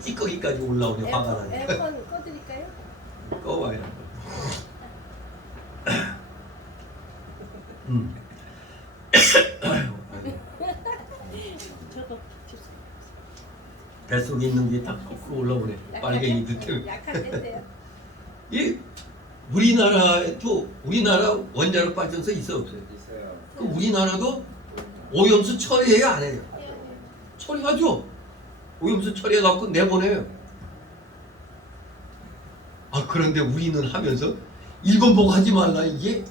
찌꺼기까지 올라오네. 화가 나니까. 에어컨 꺼드릴까요? 꺼봐요. 저도 뱃속에 있는 게 딱 거꾸로 올라오네. 빨갱이 듯해. 약한데요. 이 우리나라에도 우리나라 원자력 발전소 있어 없어요? 있어요. 그 우리나라도 오염수 처리해야 안 해요? 처리하죠. 오염수 처리해갖고 내보내요. 아 그런데 우리는 하면서 일본 보고 하지 말라 이게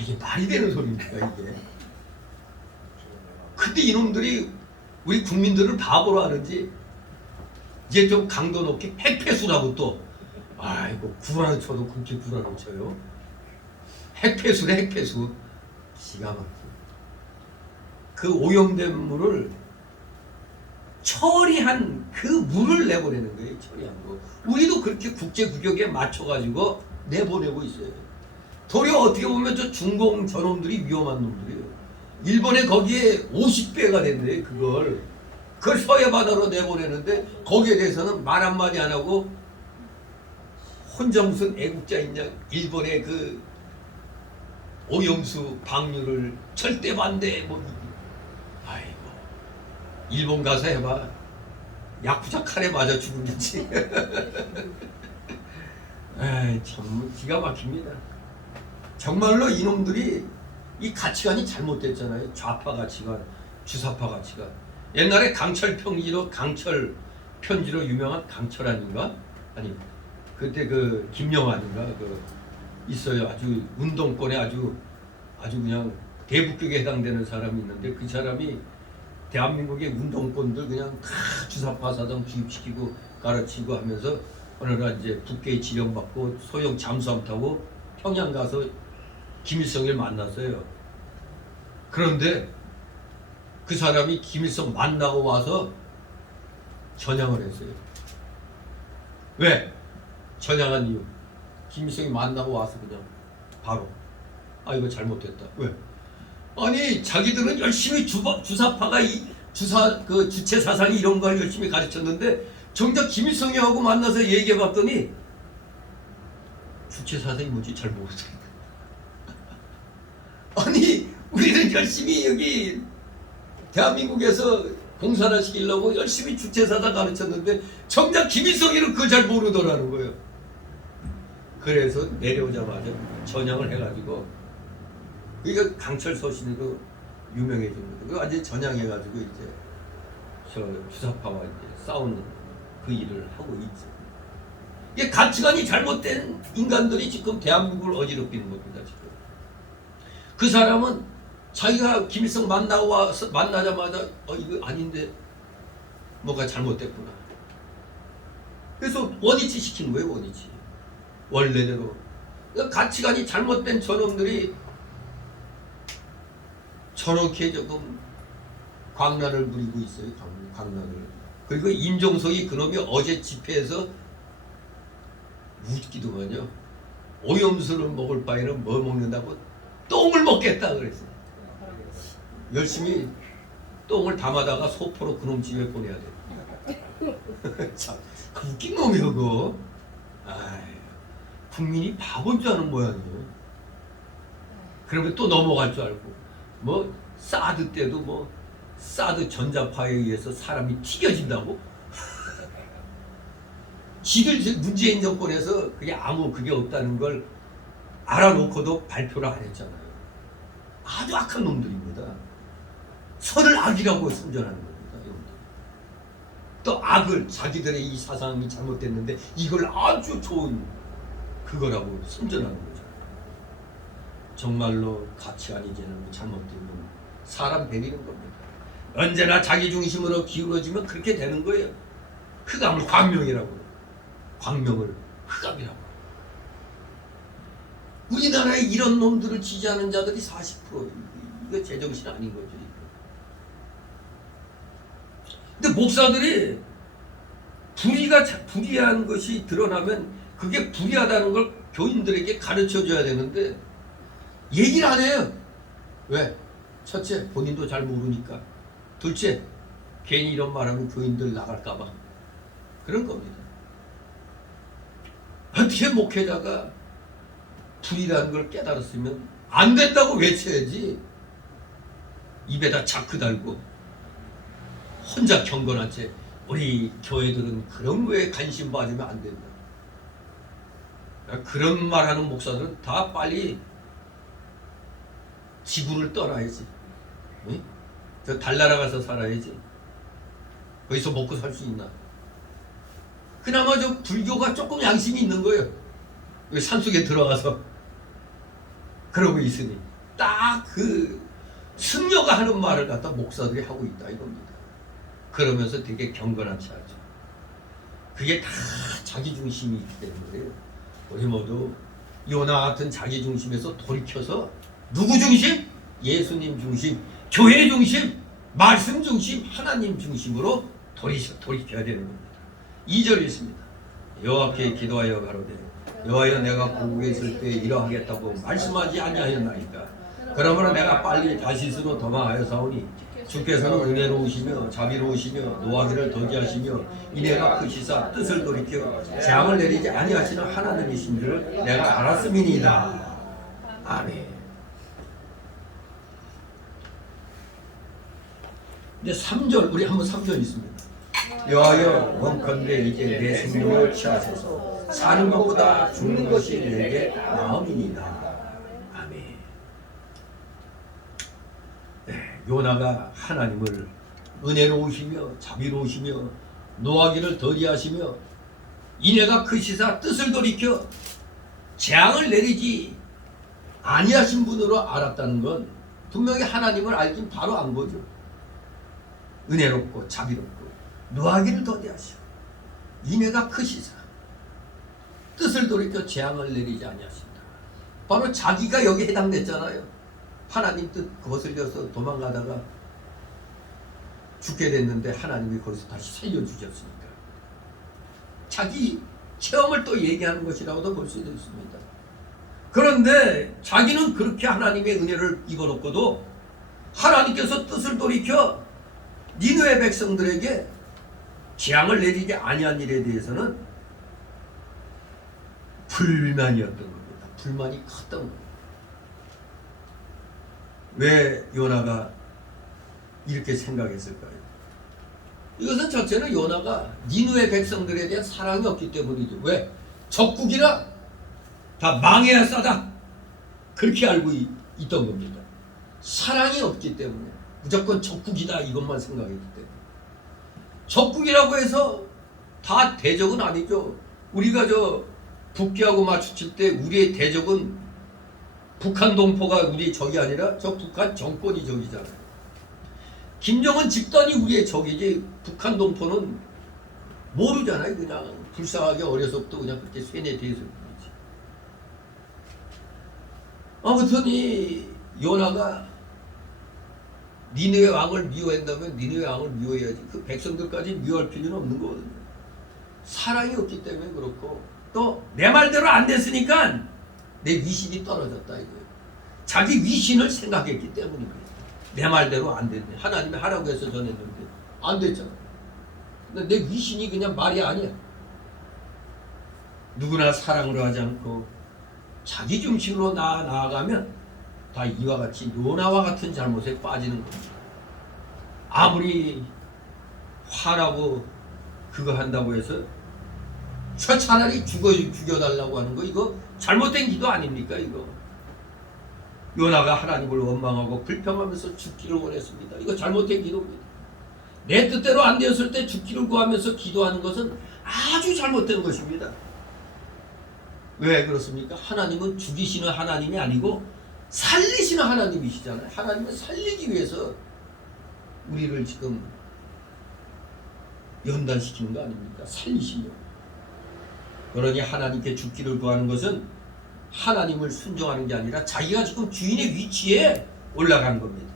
이게 말이 되는 소리입니까 이게? 근데 이놈들이 우리 국민들을 바보로 하는지 이제 좀 강도 높게 핵폐수라고 또 아이고 구라를 쳐도 그렇게 구라를 쳐요. 핵폐수래 핵폐수. 기가 막혀. 그 오염된 물을 처리한 그 물을 내보내는 거예요. 처리한 거. 우리도 그렇게 국제 규격에 맞춰가지고 내보내고 있어요. 도리어 어떻게 보면 저 중공 저놈들이 위험한 놈들이에요. 일본에 거기에 50배가 된대요. 그걸 서해 바다로 내보내는데 거기에 대해서는 말 한마디 안 하고 혼자 무슨 애국자있냐. 일본의 그 오염수 방류를 절대 반대 뭐. 아이고 일본 가서 해봐. 야쿠자 칼에 맞아 죽으겠지. 에이 참 기가 막힙니다. 정말로 이놈들이 이 가치관이 잘못됐잖아요. 좌파 가치관, 주사파 가치관. 옛날에 강철 편지로 유명한 강철 아닌가? 아니 그때 그 김영환인가 그 있어요. 아주 운동권에 아주 그냥 대북극에 해당되는 사람이 있는데 그 사람이 대한민국의 운동권들 그냥 다 주사파 사상 주입시키고 가르치고 하면서 어느 날 이제 북괴 지령받고 소형 잠수함 타고 평양 가서 김일성을 만났어요. 그런데 그 사람이 김일성 만나고 와서 전향을 했어요. 왜? 전향한 이유. 김일성이 만나고 와서 그냥 바로 이거 잘못됐다. 왜? 아니 자기들은 열심히 주사파가 이 주체 사상이 이런 걸 열심히 가르쳤는데 정작 김일성이하고 만나서 얘기해봤더니 주체 사상이 뭔지 잘 모르겠다. 아니 우리는 열심히 여기 대한민국에서 공산화 시키려고 열심히 주체 사상 가르쳤는데 정작 김일성이는 그걸 잘 모르더라는 거예요. 그래서 내려오자마자 전향을 해가지고 그러니까 강철 서신으로 유명해진 거죠. 그 완전히 전향해가지고 이제 저 주사파와 이제 싸우는 그 일을 하고 있죠. 이게 가치관이 잘못된 인간들이 지금 대한민국을 어지럽히는 겁니다. 지금 그 사람은 자기가 김일성 만나자마자 이거 아닌데 뭐가 잘못됐구나. 그래서 원위치 시키는 거예요. 원위치. 원래대로. 그러니까 가치관이 잘못된 저놈들이 저렇게 조금 광란을 부리고 있어요. 광란을. 그리고 임종석이 그놈이 어제 집회에서 웃기더만요. 오염수를 먹을 바에는 뭐 먹는다고 똥을 먹겠다 그랬어요. 열심히 똥을 담아다가 소포로 그놈 집에 보내야 돼. 참 웃긴 놈이요 그거. 국민이 바본 줄 아는 모양이에요. 그러면 또 넘어갈 줄 알고 뭐 사드 때도 뭐 사드 전자파에 의해서 사람이 튀겨진다고? 지들 문재인 정권에서 그게 아무 그게 없다는 걸 알아놓고도 발표를 안 했잖아요. 아주 악한 놈들입니다. 선을 악이라고 선전하는 겁니다. 여러분들. 또 악을 자기들의 이 사상이 잘못됐는데 이걸 아주 좋은 그거라고 선전하는 거죠. 정말로 가치관이 이제는 잘못되면 사람 베리는 겁니다. 언제나 자기 중심으로 기울어지면 그렇게 되는 거예요. 흑암을 광명이라고. 광명을 흑암이라고. 우리나라에 이런 놈들을 지지하는 자들이 40%. 이거 제정신 아닌 거죠. 근데 목사들이 불의한 것이 드러나면 그게 불의하다는 걸 교인들에게 가르쳐줘야 되는데 얘기를 안 해요. 왜? 첫째, 본인도 잘 모르니까. 둘째, 괜히 이런 말하면 교인들 나갈까봐. 그런 겁니다. 어떻게 목회자가 불의라는 걸 깨달았으면 안 된다고 외쳐야지. 입에다 자크 달고 혼자 경건한 채 우리 교회들은 그런 거에 관심 받으면 안 된다. 그런 말하는 목사들은 다 빨리 지구를 떠나야지. 응? 저 달나라 가서 살아야지. 거기서 먹고 살 수 있나? 그나마 저 불교가 조금 양심이 있는 거예요. 여기 산속에 들어가서 그러고 있으니 딱 그 승려가 하는 말을 갖다 목사들이 하고 있다 이겁니다. 그러면서 되게 경건하지 않죠. 그게 다 자기 중심이 있기 때문에 우리 모두 요나 같은 자기 중심에서 돌이켜서 누구 중심? 예수님 중심, 교회 중심, 말씀 중심, 하나님 중심으로 돌이켜야 되는 겁니다. 2절이 있습니다. 여호와께 기도하여 가로되 여호와여 내가 고국에 있을 때 이러하겠다고 말씀하지 아니하였나이까. 그러므로 내가 빨리 다시스로 도망하여 사오니 주께서는 은혜로우시며 자비로우시며 노하기를 더디하시며 이내가 크시사 뜻을 돌이켜 재앙을 내리지 아니하시는 하나님이신 줄 내가 알았음이니이다. 아멘. 이제 3절 우리 한번 3절 있습니다. 여호와여 원컨대 이제 내 생명을 취하소서. 사는 것보다 죽는 것이 내게 나음이니이다. 요나가 하나님을 은혜로우시며 자비로우시며 노하기를 더디하시며 인애가 크시사 뜻을 돌이켜 재앙을 내리지 아니하신 분으로 알았다는 건 분명히 하나님을 알긴 바로 안 거죠. 은혜롭고 자비롭고 노하기를 더디하시고 인애가 크시사 뜻을 돌이켜 재앙을 내리지 아니하신다. 바로 자기가 여기에 해당됐잖아요. 하나님 뜻 거슬려서 도망가다가 죽게 됐는데 하나님이 거기서 다시 살려주셨으니까 자기 체험을 또 얘기하는 것이라고도 볼 수도 있습니다. 그런데 자기는 그렇게 하나님의 은혜를 입어놓고도 하나님께서 뜻을 돌이켜 니느웨 백성들에게 재앙을 내리지 아니한 일에 대해서는 불만이었던 겁니다. 불만이 컸던 겁니다. 왜 요나가 이렇게 생각했을까요? 이것은 첫째는 요나가 니느웨 백성들에 대한 사랑이 없기 때문이죠. 왜? 적국이라 다 망해야 싸다. 그렇게 알고 있던 겁니다. 사랑이 없기 때문에 무조건 적국이다 이것만 생각했기 때문에. 적국이라고 해서 다 대적은 아니죠. 우리가 저 북기하고 마주칠 때 우리의 대적은 북한 동포가 우리의 적이 아니라 저 북한 정권이 적이잖아요. 김정은 집단이 우리의 적이지 북한 동포는 모르잖아요. 그냥 불쌍하게 어려서부터 그냥 그렇게 세뇌돼서 그러지. 아무튼 이 요나가 니느웨 왕을 미워한다면 니느웨 왕을 미워해야지 그 백성들까지 미워할 필요는 없는 거거든요. 사랑이 없기 때문에 그렇고 또 내 말대로 안 됐으니까 내 위신이 떨어졌다 이거예요. 자기 위신을 생각했기 때문입니다. 내 말대로 안 됐네. 하나님이 하라고 해서 전했는데 안 됐잖아. 근데 내 위신이 그냥 말이 아니야. 누구나 사랑으로 하지 않고 자기 중심으로 나아가면 다 이와 같이 요나와 같은 잘못에 빠지는 겁니다. 아무리 화나고 그거 한다고 해서 저 차라리 죽여달라고 하는 거 이거 잘못된 기도 아닙니까 이거. 요나가 하나님을 원망하고 불평하면서 죽기를 원했습니다. 이거 잘못된 기도입니다. 내 뜻대로 안 되었을 때 죽기를 구하면서 기도하는 것은 아주 잘못된 것입니다. 왜 그렇습니까? 하나님은 죽이시는 하나님이 아니고 살리시는 하나님이시잖아요. 하나님은 살리기 위해서 우리를 지금 연단시키는 거 아닙니까? 살리시려고. 그러니 하나님께 죽기를 구하는 것은 하나님을 순종하는 게 아니라 자기가 지금 주인의 위치에 올라간 겁니다.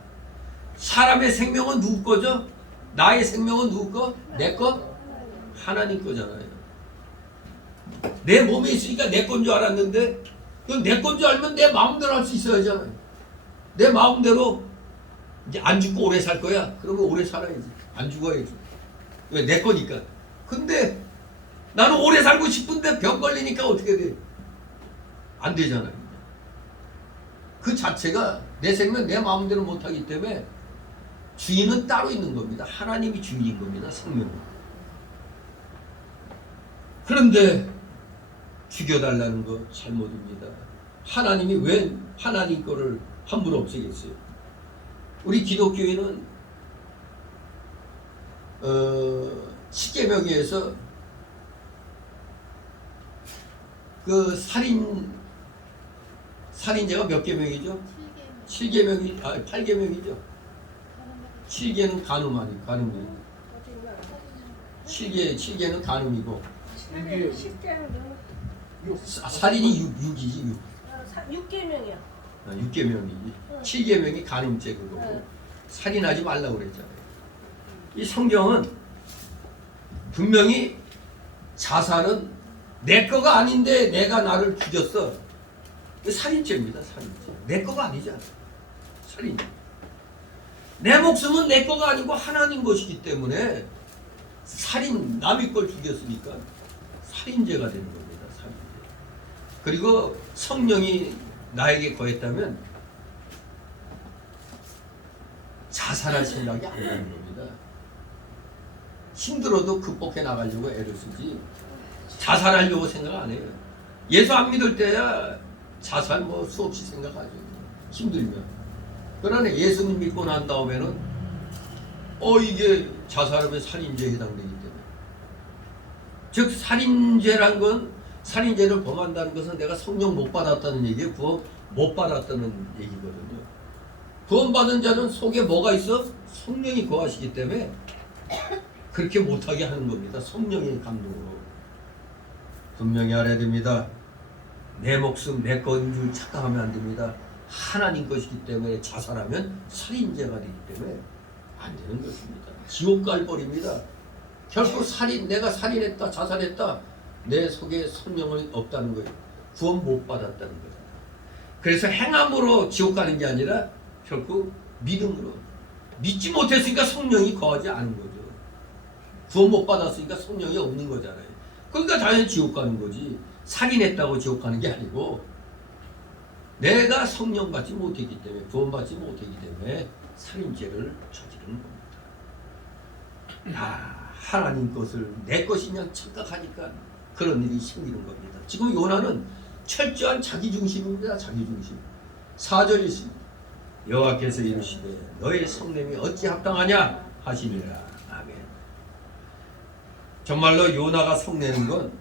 사람의 생명은 누구 거죠? 나의 생명은 누구 거? 내 거? 하나님 거잖아요. 내 몸에 있으니까 내 건 줄 알았는데 그건 내 건 줄 알면 내 마음대로 할 수 있어야잖아요. 내 마음대로 이제 안 죽고 오래 살 거야? 그러면 오래 살아야지. 안 죽어야지. 왜? 내 거니까. 근데 나는 오래 살고 싶은데 병 걸리니까 어떻게 돼? 안 되잖아요. 그 자체가 내 생명 내 마음대로 못하기 때문에 주인은 따로 있는 겁니다. 하나님이 주인인 겁니다. 생명은. 그런데 죽여달라는 거 잘못입니다. 하나님이 왜 하나님 거를 함부로 없애겠어요. 우리 기독교인은 10계명에서 그 살인죄가 몇 계명이죠? 7계명이 8계명이죠. 7계는 간음이. 7계는 간음이고 이게 10개는 살인이 6이지 6개명이야. 6계명이지. 7계명이 간음죄 그거고 살인하지 말라고 그랬잖아요. 이 성경은 분명히 자살은 내 거가 아닌데 내가 나를 죽였어. 살인죄입니다. 살인죄. 내 거가 아니잖아. 살인죄. 내 목숨은 내 거가 아니고 하나님 것이기 때문에 살인, 남의 걸 죽였으니까 살인죄가 되는 겁니다. 살인죄. 그리고 성령이 나에게 거했다면 자살할 생각이 안 나는 겁니다. 힘들어도 극복해 나가려고 애를 쓰지 자살하려고 생각 안 해요. 예수 안 믿을 때야 자살 뭐 수없이 생각하죠. 힘들면. 그러나 예수님 믿고 난 다음에는 이게 자살하면 살인죄에 해당되기 때문에. 즉 살인죄란 건 살인죄를 범한다는 것은 내가 성령 못 받았다는 얘기예요. 구원 못 받았다는 얘기거든요. 구원받은 자는 속에 뭐가 있어? 성령이 거하시기 때문에 그렇게 못하게 하는 겁니다. 성령의 감동으로. 분명히 알아야 됩니다. 내 목숨 내 거인 줄 착각하면 안 됩니다. 하나님 것이기 때문에 자살하면 살인죄가 되기 때문에 안 되는 것입니다. 지옥 갈 벌입니다. 결코 내가 살인했다 자살했다 내 속에 성령이 없다는 거예요. 구원 못 받았다는 거예요. 그래서 행함으로 지옥 가는 게 아니라 결국 믿음으로. 믿지 못했으니까 성령이 거하지 않은 거죠. 구원 못 받았으니까 성령이 없는 거잖아요. 그러니까 당연히 지옥 가는 거지. 살인했다고 지옥 가는 게 아니고 내가 성령 받지 못했기 때문에 구원 받지 못했기 때문에 살인죄를 저지르는 겁니다. 하나님 것을 내 것이냐 착각하니까 그런 일이 생기는 겁니다. 지금 요나는 철저한 자기중심입니다. 자기중심. 4절 있습니다. 여호와께서 이르시되 너의 성냄이 어찌 합당하냐 하시니라. 아멘. 정말로 요나가 성내는 건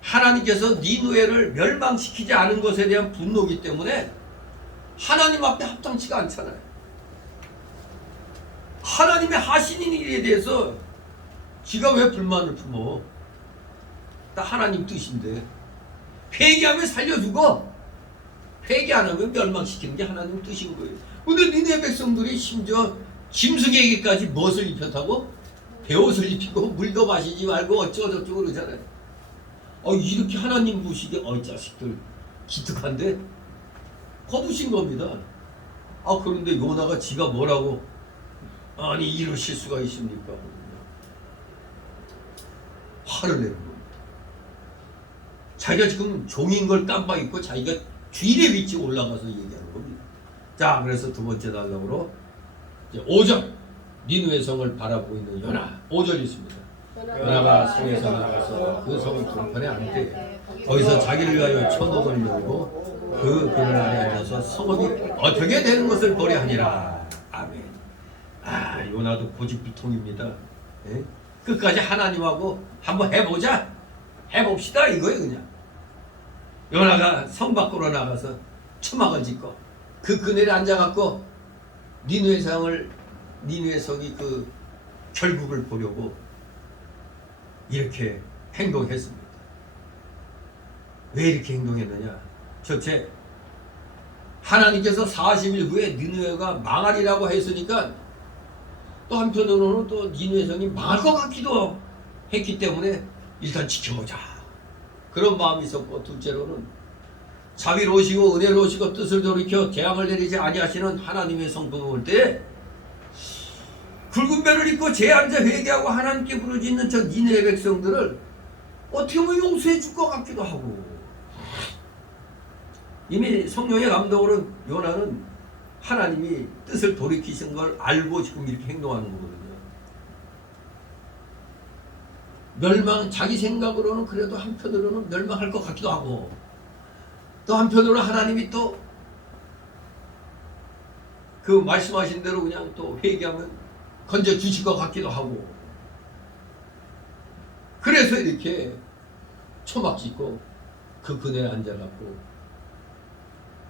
하나님께서 니느웨를 멸망시키지 않은 것에 대한 분노이기 때문에 하나님 앞에 합당치가 않잖아요. 하나님의 하시는 일에 대해서 지가 왜 불만을 품어? 다 하나님 뜻인데 회개하면 살려주고 회개 안 하면 멸망시키는 게 하나님 뜻인 거예요. 근데 니네 백성들이 심지어 짐승에게까지 무엇을 입혔다고? 베옷을 입히고 물도 마시지 말고 어쩌고저쩌고 그러잖아요. 이렇게 하나님 보시기에 자식들 기특한데 거두신 겁니다. 그런데 요나가 지가 뭐라고 아니 이러실 수가 있습니까? 화를 내는 겁니다. 자기가 지금 종인 걸 깜빡 잊고 자기가 주일에 빛이 올라가서 얘기하는 겁니다. 자, 그래서 두 번째 단락으로 5절 니느웨 성을 바라보고 있는 요나 5절 있습니다. 요나가 성에서 나가서 그 성 동편에 앉되 거기서 자기를 위하여 천옥을 열고 그 그늘 아래 앉아서 성읍이 어떻게 되는 것을 보려 하니라. 아멘. 요나도 고집불통입니다. 예? 끝까지 하나님하고 한번 해보자. 해봅시다 이거예요. 그냥 요나가 성 밖으로 나가서 초막을 짓고 그 그늘에 앉아갖고 니느웨 성이 그 결국을 보려고 이렇게 행동했습니다. 왜 이렇게 행동했느냐? 첫째, 하나님께서 40일 후에 니느웨가 망하리라고 했으니까 또 한편으로는 또 니느웨 성이 망할 것 같기도 했기 때문에 일단 지켜보자. 그런 마음이 있었고, 둘째로는 자비로우시고 은혜로우시고 뜻을 돌이켜 재앙을 내리지 아니하시는 하나님의 성품을 볼 때 굵은 배를 입고 제 앉아 회개하고 하나님께 부르짖는 저 니느웨 백성들을 어떻게 보면 용서해 줄 것 같기도 하고, 이미 성령의 감동으로 요나는 하나님이 뜻을 돌이키신 걸 알고 지금 이렇게 행동하는 거거든요. 자기 생각으로는 그래도 한편으로는 멸망할 것 같기도 하고, 또 한편으로는 하나님이 또 그 말씀하신 대로 그냥 또 회개하면 건져 주실 것 같기도 하고, 그래서 이렇게 초막 짓고 그 그네에 앉아갖고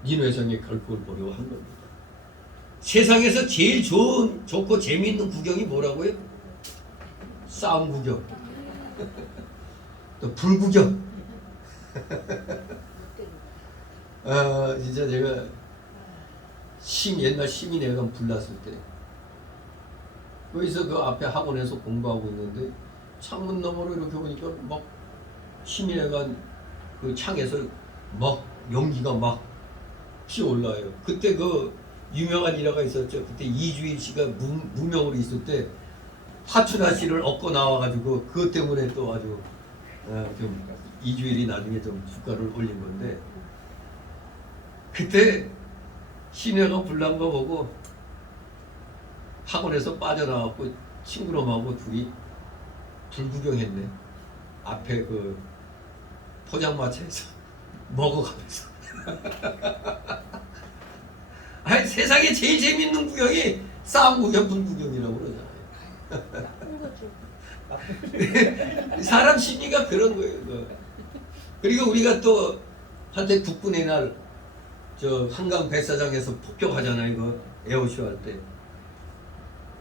니누의 결국을 보려고 한 겁니다. 세상에서 제일 좋고 재미있는 구경이 뭐라고요? 싸움 구경, 또 불구경. 아, 진짜 제가 옛날 시민회관 불났을 때 거기서 그 앞에 학원에서 공부하고 있는데 창문 너머로 이렇게 보니까 막 시민회관 그 창에서 막 연기가 막 피어올라요. 그때 그 유명한 일화가 있었죠. 그때 이주일 씨가 무명으로 있을 때 하춘아 씨를 얻고 나와가지고 그것 때문에 또 아주 좀 이주일이 나중에 좀 주가를 올린 건데, 그때 시내가 불난 거 보고 학원에서 빠져나왔고 친구놈하고 둘이 불구경했네. 앞에 그 포장마차에서 먹어가면서. 아니, 세상에 제일 재밌는 구경이 싸움 구경, 불구경이라고 그러잖아요. 사람 심리가 그런 거예요. 그리고 우리가 또 한때 국군의 날 저 한강 뱃사장에서 폭격하잖아요. 이거 에어쇼 할 때.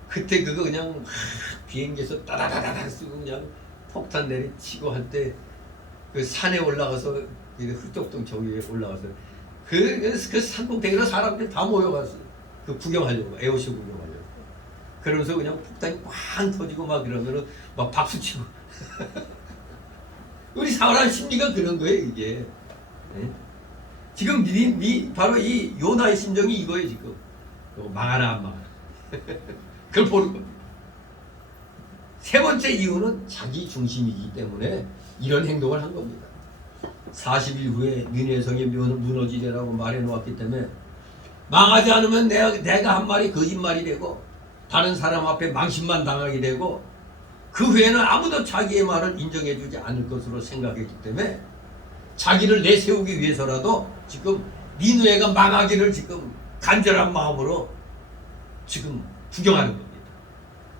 그때 그거 그냥 막 비행기에서 따다다다다 쓰고 그냥 폭탄 내리치고 할 때 그 산에 올라가서 흑덕동 저기에 올라가서 그 산꼭대기로 사람들이 다 모여갔어요. 그 구경하려고, 에어쇼 구경하려고. 그러면서 그냥 폭탄이 꽝 터지고 막 이러면은 막 박수 치고. 우리 사람 심리가 그런 거예요, 이게. 네? 지금 바로 이 요나의 심정이 이거예요, 지금. 망하나 안 망하나. 그걸 보는 겁니다. 세 번째 이유는 자기 중심이기 때문에 이런 행동을 한 겁니다. 40일 후에 니느웨 성이 무너지리라고 말해 놓았기 때문에 망하지 않으면 내가 한 말이 거짓말이 되고 다른 사람 앞에 망신만 당하게 되고 그 후에는 아무도 자기의 말을 인정해 주지 않을 것으로 생각했기 때문에 자기를 내세우기 위해서라도 지금 니느웨가 망하기를 지금 간절한 마음으로 지금 구경하는 겁니다.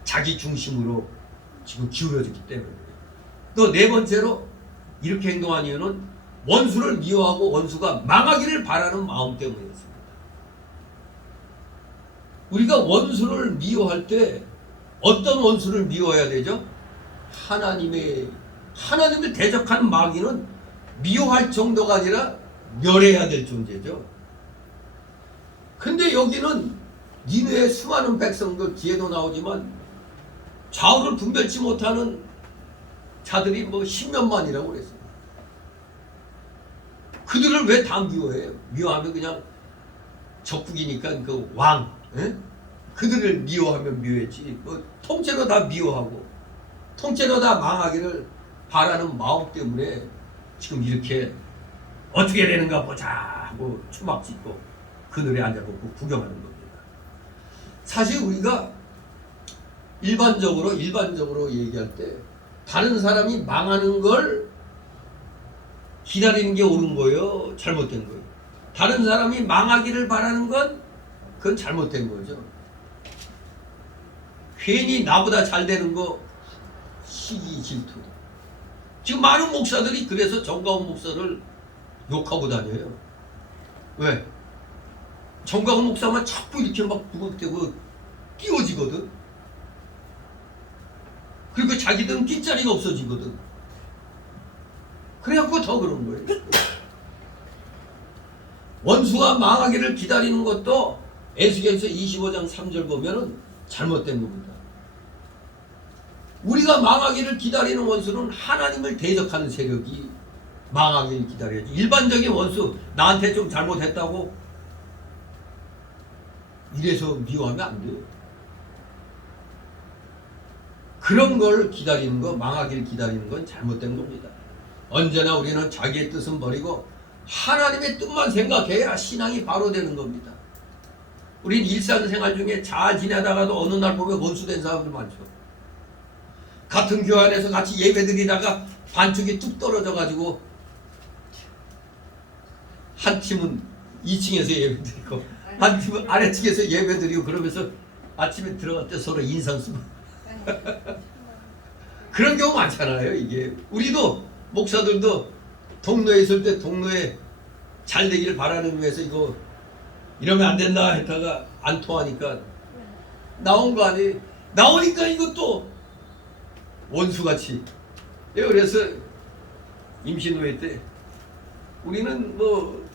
자기 중심으로 지금 기울어졌기 때문에. 또 네 번째로 이렇게 행동한 이유는 원수를 미워하고 원수가 망하기를 바라는 마음 때문이었습니다. 우리가 원수를 미워할 때 어떤 원수를 미워해야 되죠? 하나님을 대적하는 마귀는 미워할 정도가 아니라 멸해야 될 존재죠. 근데 여기는 니느웨의 수많은 백성들 뒤에도 나오지만 좌우를 분별치 못하는 자들이 뭐 10몇만이라고 그랬어요. 그들을 왜 다 미워해요? 미워하면 그냥 적국이니까 그 왕, 그들을 미워하면 미워했지. 뭐 통째로 다 미워하고 통째로 다 망하기를 바라는 마음 때문에 지금 이렇게 어떻게 되는가 보자 하고 초막 짓고 그늘에 앉아놓고 구경하는 겁니다. 사실 우리가 일반적으로 얘기할 때 다른 사람이 망하는 걸 기다리는 게 옳은 거예요? 잘못된 거예요? 다른 사람이 망하기를 바라는 건 그건 잘못된 거죠. 괜히 나보다 잘 되는 거 시기 질투. 지금 많은 목사들이 그래서 정가훈 목사를 욕하고 다녀요. 왜? 정가훈 목사만 자꾸 이렇게 막 부각되고 띄워지거든. 그리고 자기들은 뒷자리가 없어지거든. 그래갖고 더 그런 거예요. 원수가 망하기를 기다리는 것도 에스겔서 25장 3절 보면은 잘못된 겁니다. 우리가 망하기를 기다리는 원수는 하나님을 대적하는 세력이 망하기를 기다려야지. 일반적인 원수, 나한테 좀 잘못했다고 이래서 미워하면 안 돼요. 그런 걸 기다리는 거, 망하기를 기다리는 건 잘못된 겁니다. 언제나 우리는 자기의 뜻은 버리고 하나님의 뜻만 생각해야 신앙이 바로 되는 겁니다. 우린 일상생활 중에 잘 지내다가도 어느 날 보면 원수된 사람들 많죠. 같은 교회 안에서 같이 예배드리다가 반쪽이 뚝 떨어져가지고 한 팀은 2층에서 예배드리고 아래측에서 예배드리고 그러면서 아침에 들어갈 때 서로 인상 쓰고 그런 경우 많잖아요. 이게 우리도 목사들도 동로에 있을 때 동로에 잘 되기를 바라는 위해서 이거 이러면 안 된다 했다가 안 통하니까 나온 거 아니에요. 나오니까 이것도 원수같이. 그래서 임신후회 때 우리는 뭐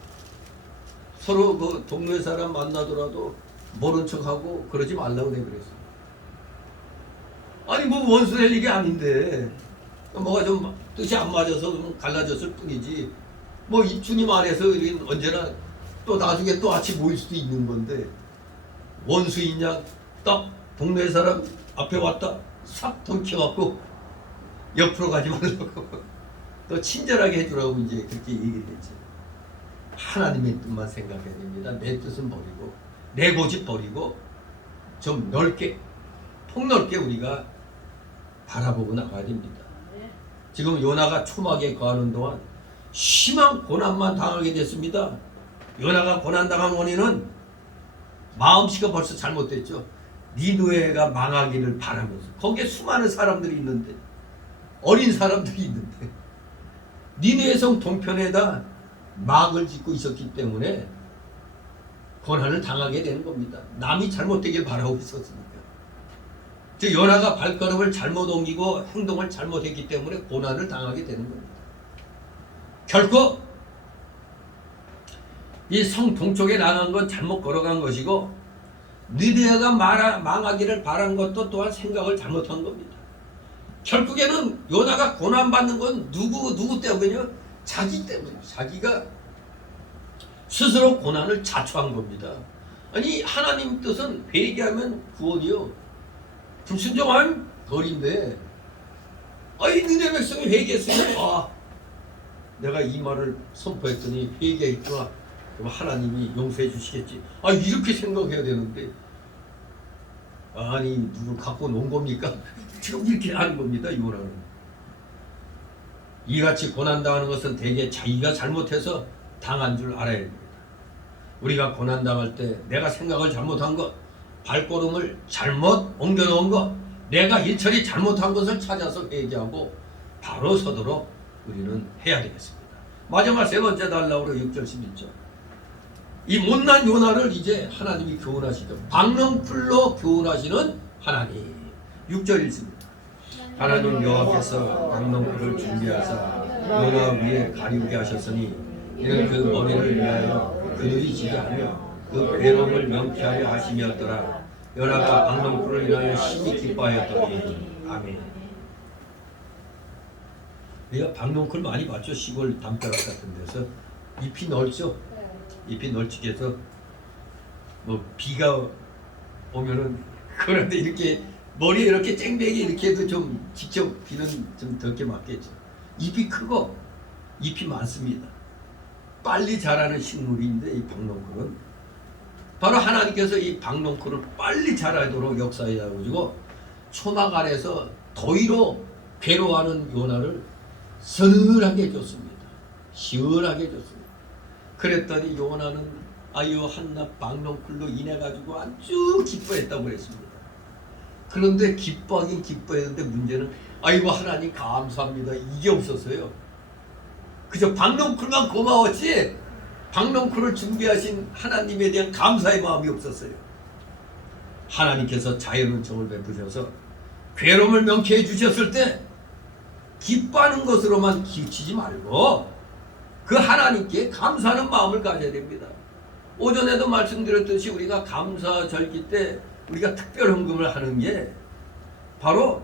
서로 그 동료의 사람 만나더라도 모른 척하고 그러지 말라고 내가 그랬어. 아니 뭐 원수 될 일이 아닌데 뭐가 좀 뜻이 안 맞아서 좀 갈라졌을 뿐이지 뭐 이 주님 안에서 우리는 언제나 또 나중에 또 같이 모일 수도 있는 건데 원수인 양 딱 동네의 사람 앞에 왔다 싹 돌켜갖고 옆으로 가지 말라고 또 친절하게 해주라고 이제 그렇게 얘기를 했죠. 하나님의 뜻만 생각해야 됩니다. 내 뜻은 버리고 내 고집 버리고 좀 넓게 폭넓게 우리가 바라보고 나가야 됩니다. 지금 요나가 초막에 거하는 동안 심한 고난만 당하게 됐습니다. 요나가 고난당한 원인은 마음씨가 벌써 잘못됐죠. 니느웨가 망하기를 바라면서 거기에 수많은 사람들이 있는데 어린 사람들이 있는데 니느웨 성 동편에다 막을 짓고 있었기 때문에 고난을 당하게 되는 겁니다. 남이 잘못되길 바라고 있었으니까. 즉 요나가 발걸음을 잘못 옮기고 행동을 잘못했기 때문에 고난을 당하게 되는 겁니다. 결코 이 성 동쪽에 나간 건 잘못 걸어간 것이고 니느웨가 망하기를 바란 것도 또한 생각을 잘못한 겁니다. 결국에는 요나가 고난받는 건 누구 때문이요? 자기 때문이에요. 자기가 스스로 고난을 자초한 겁니다. 아니 하나님 뜻은 회개하면 구원이요 불순종하면 벌인데 아니 니네 백성이 회개했으면 내가 이 말을 선포했더니 회개했구나 그럼 하나님이 용서해 주시겠지 이렇게 생각해야 되는데 아니 누굴 갖고 놓은 겁니까? 지금 이렇게 하는 겁니다. 요나는 이같이 고난당하는 것은 대개 자기가 잘못해서 당한 줄 알아야 됩니다. 우리가 고난당할 때 내가 생각을 잘못한 것 발걸음을 잘못 옮겨놓은 것 내가 일처리 잘못한 것을 찾아서 회개하고 바로 서도록 우리는 해야 되겠습니다. 마지막 세 번째 달라우로 6절 11절 이 못난 요나를 이제 하나님이 교훈하시죠. 박넝쿨로 교훈하시는 하나님 6절 읽습니다. 하나님 여호와께서 박넝쿨을 준비하사 요나 위에 가리우게 하셨으니 이는 그 머리를 위하여 그늘이 지게 하며 그 괴로움을 명쾌하려 하심이었더라. 요나가 박넝쿨을 인하여 심히 기뻐하였더니 아멘. 우리가 박넝쿨 많이 봤죠. 시골 담벼락 같은 데서 잎이 넓죠. 잎이 널찍해서 뭐 비가 오면은 그런데 이렇게 머리에 이렇게 쨍배기 이렇게 해도 좀 직접 비는 좀 덜게 맞겠죠. 잎이 크고 잎이 많습니다. 빨리 자라는 식물인데 이 박넝쿨은 바로 하나님께서 이 박넝쿨을 빨리 자라도록 역사해 가지고 초막 아래서 더위로 괴로워하는 요나를 서늘하게 해줬습니다. 시원하게 해줬습니다. 그랬더니 요나는 아유 한낱 박넝쿨로 인해 가지고 아주 기뻐했다고 그랬습니다. 그런데 기뻐하긴 기뻐했는데 문제는 아이고 하나님 감사합니다 이게 없었어요. 그저 박넝쿨만 고마웠지 박넝쿨을 준비하신 하나님에 대한 감사의 마음이 없었어요. 하나님께서 자연은총을 베푸셔서 괴로움을 명쾌해 주셨을 때 기뻐하는 것으로만 기치지 말고 그 하나님께 감사하는 마음을 가져야 됩니다. 오전에도 말씀드렸듯이 우리가 감사절기 때 우리가 특별 헌금을 하는 게 바로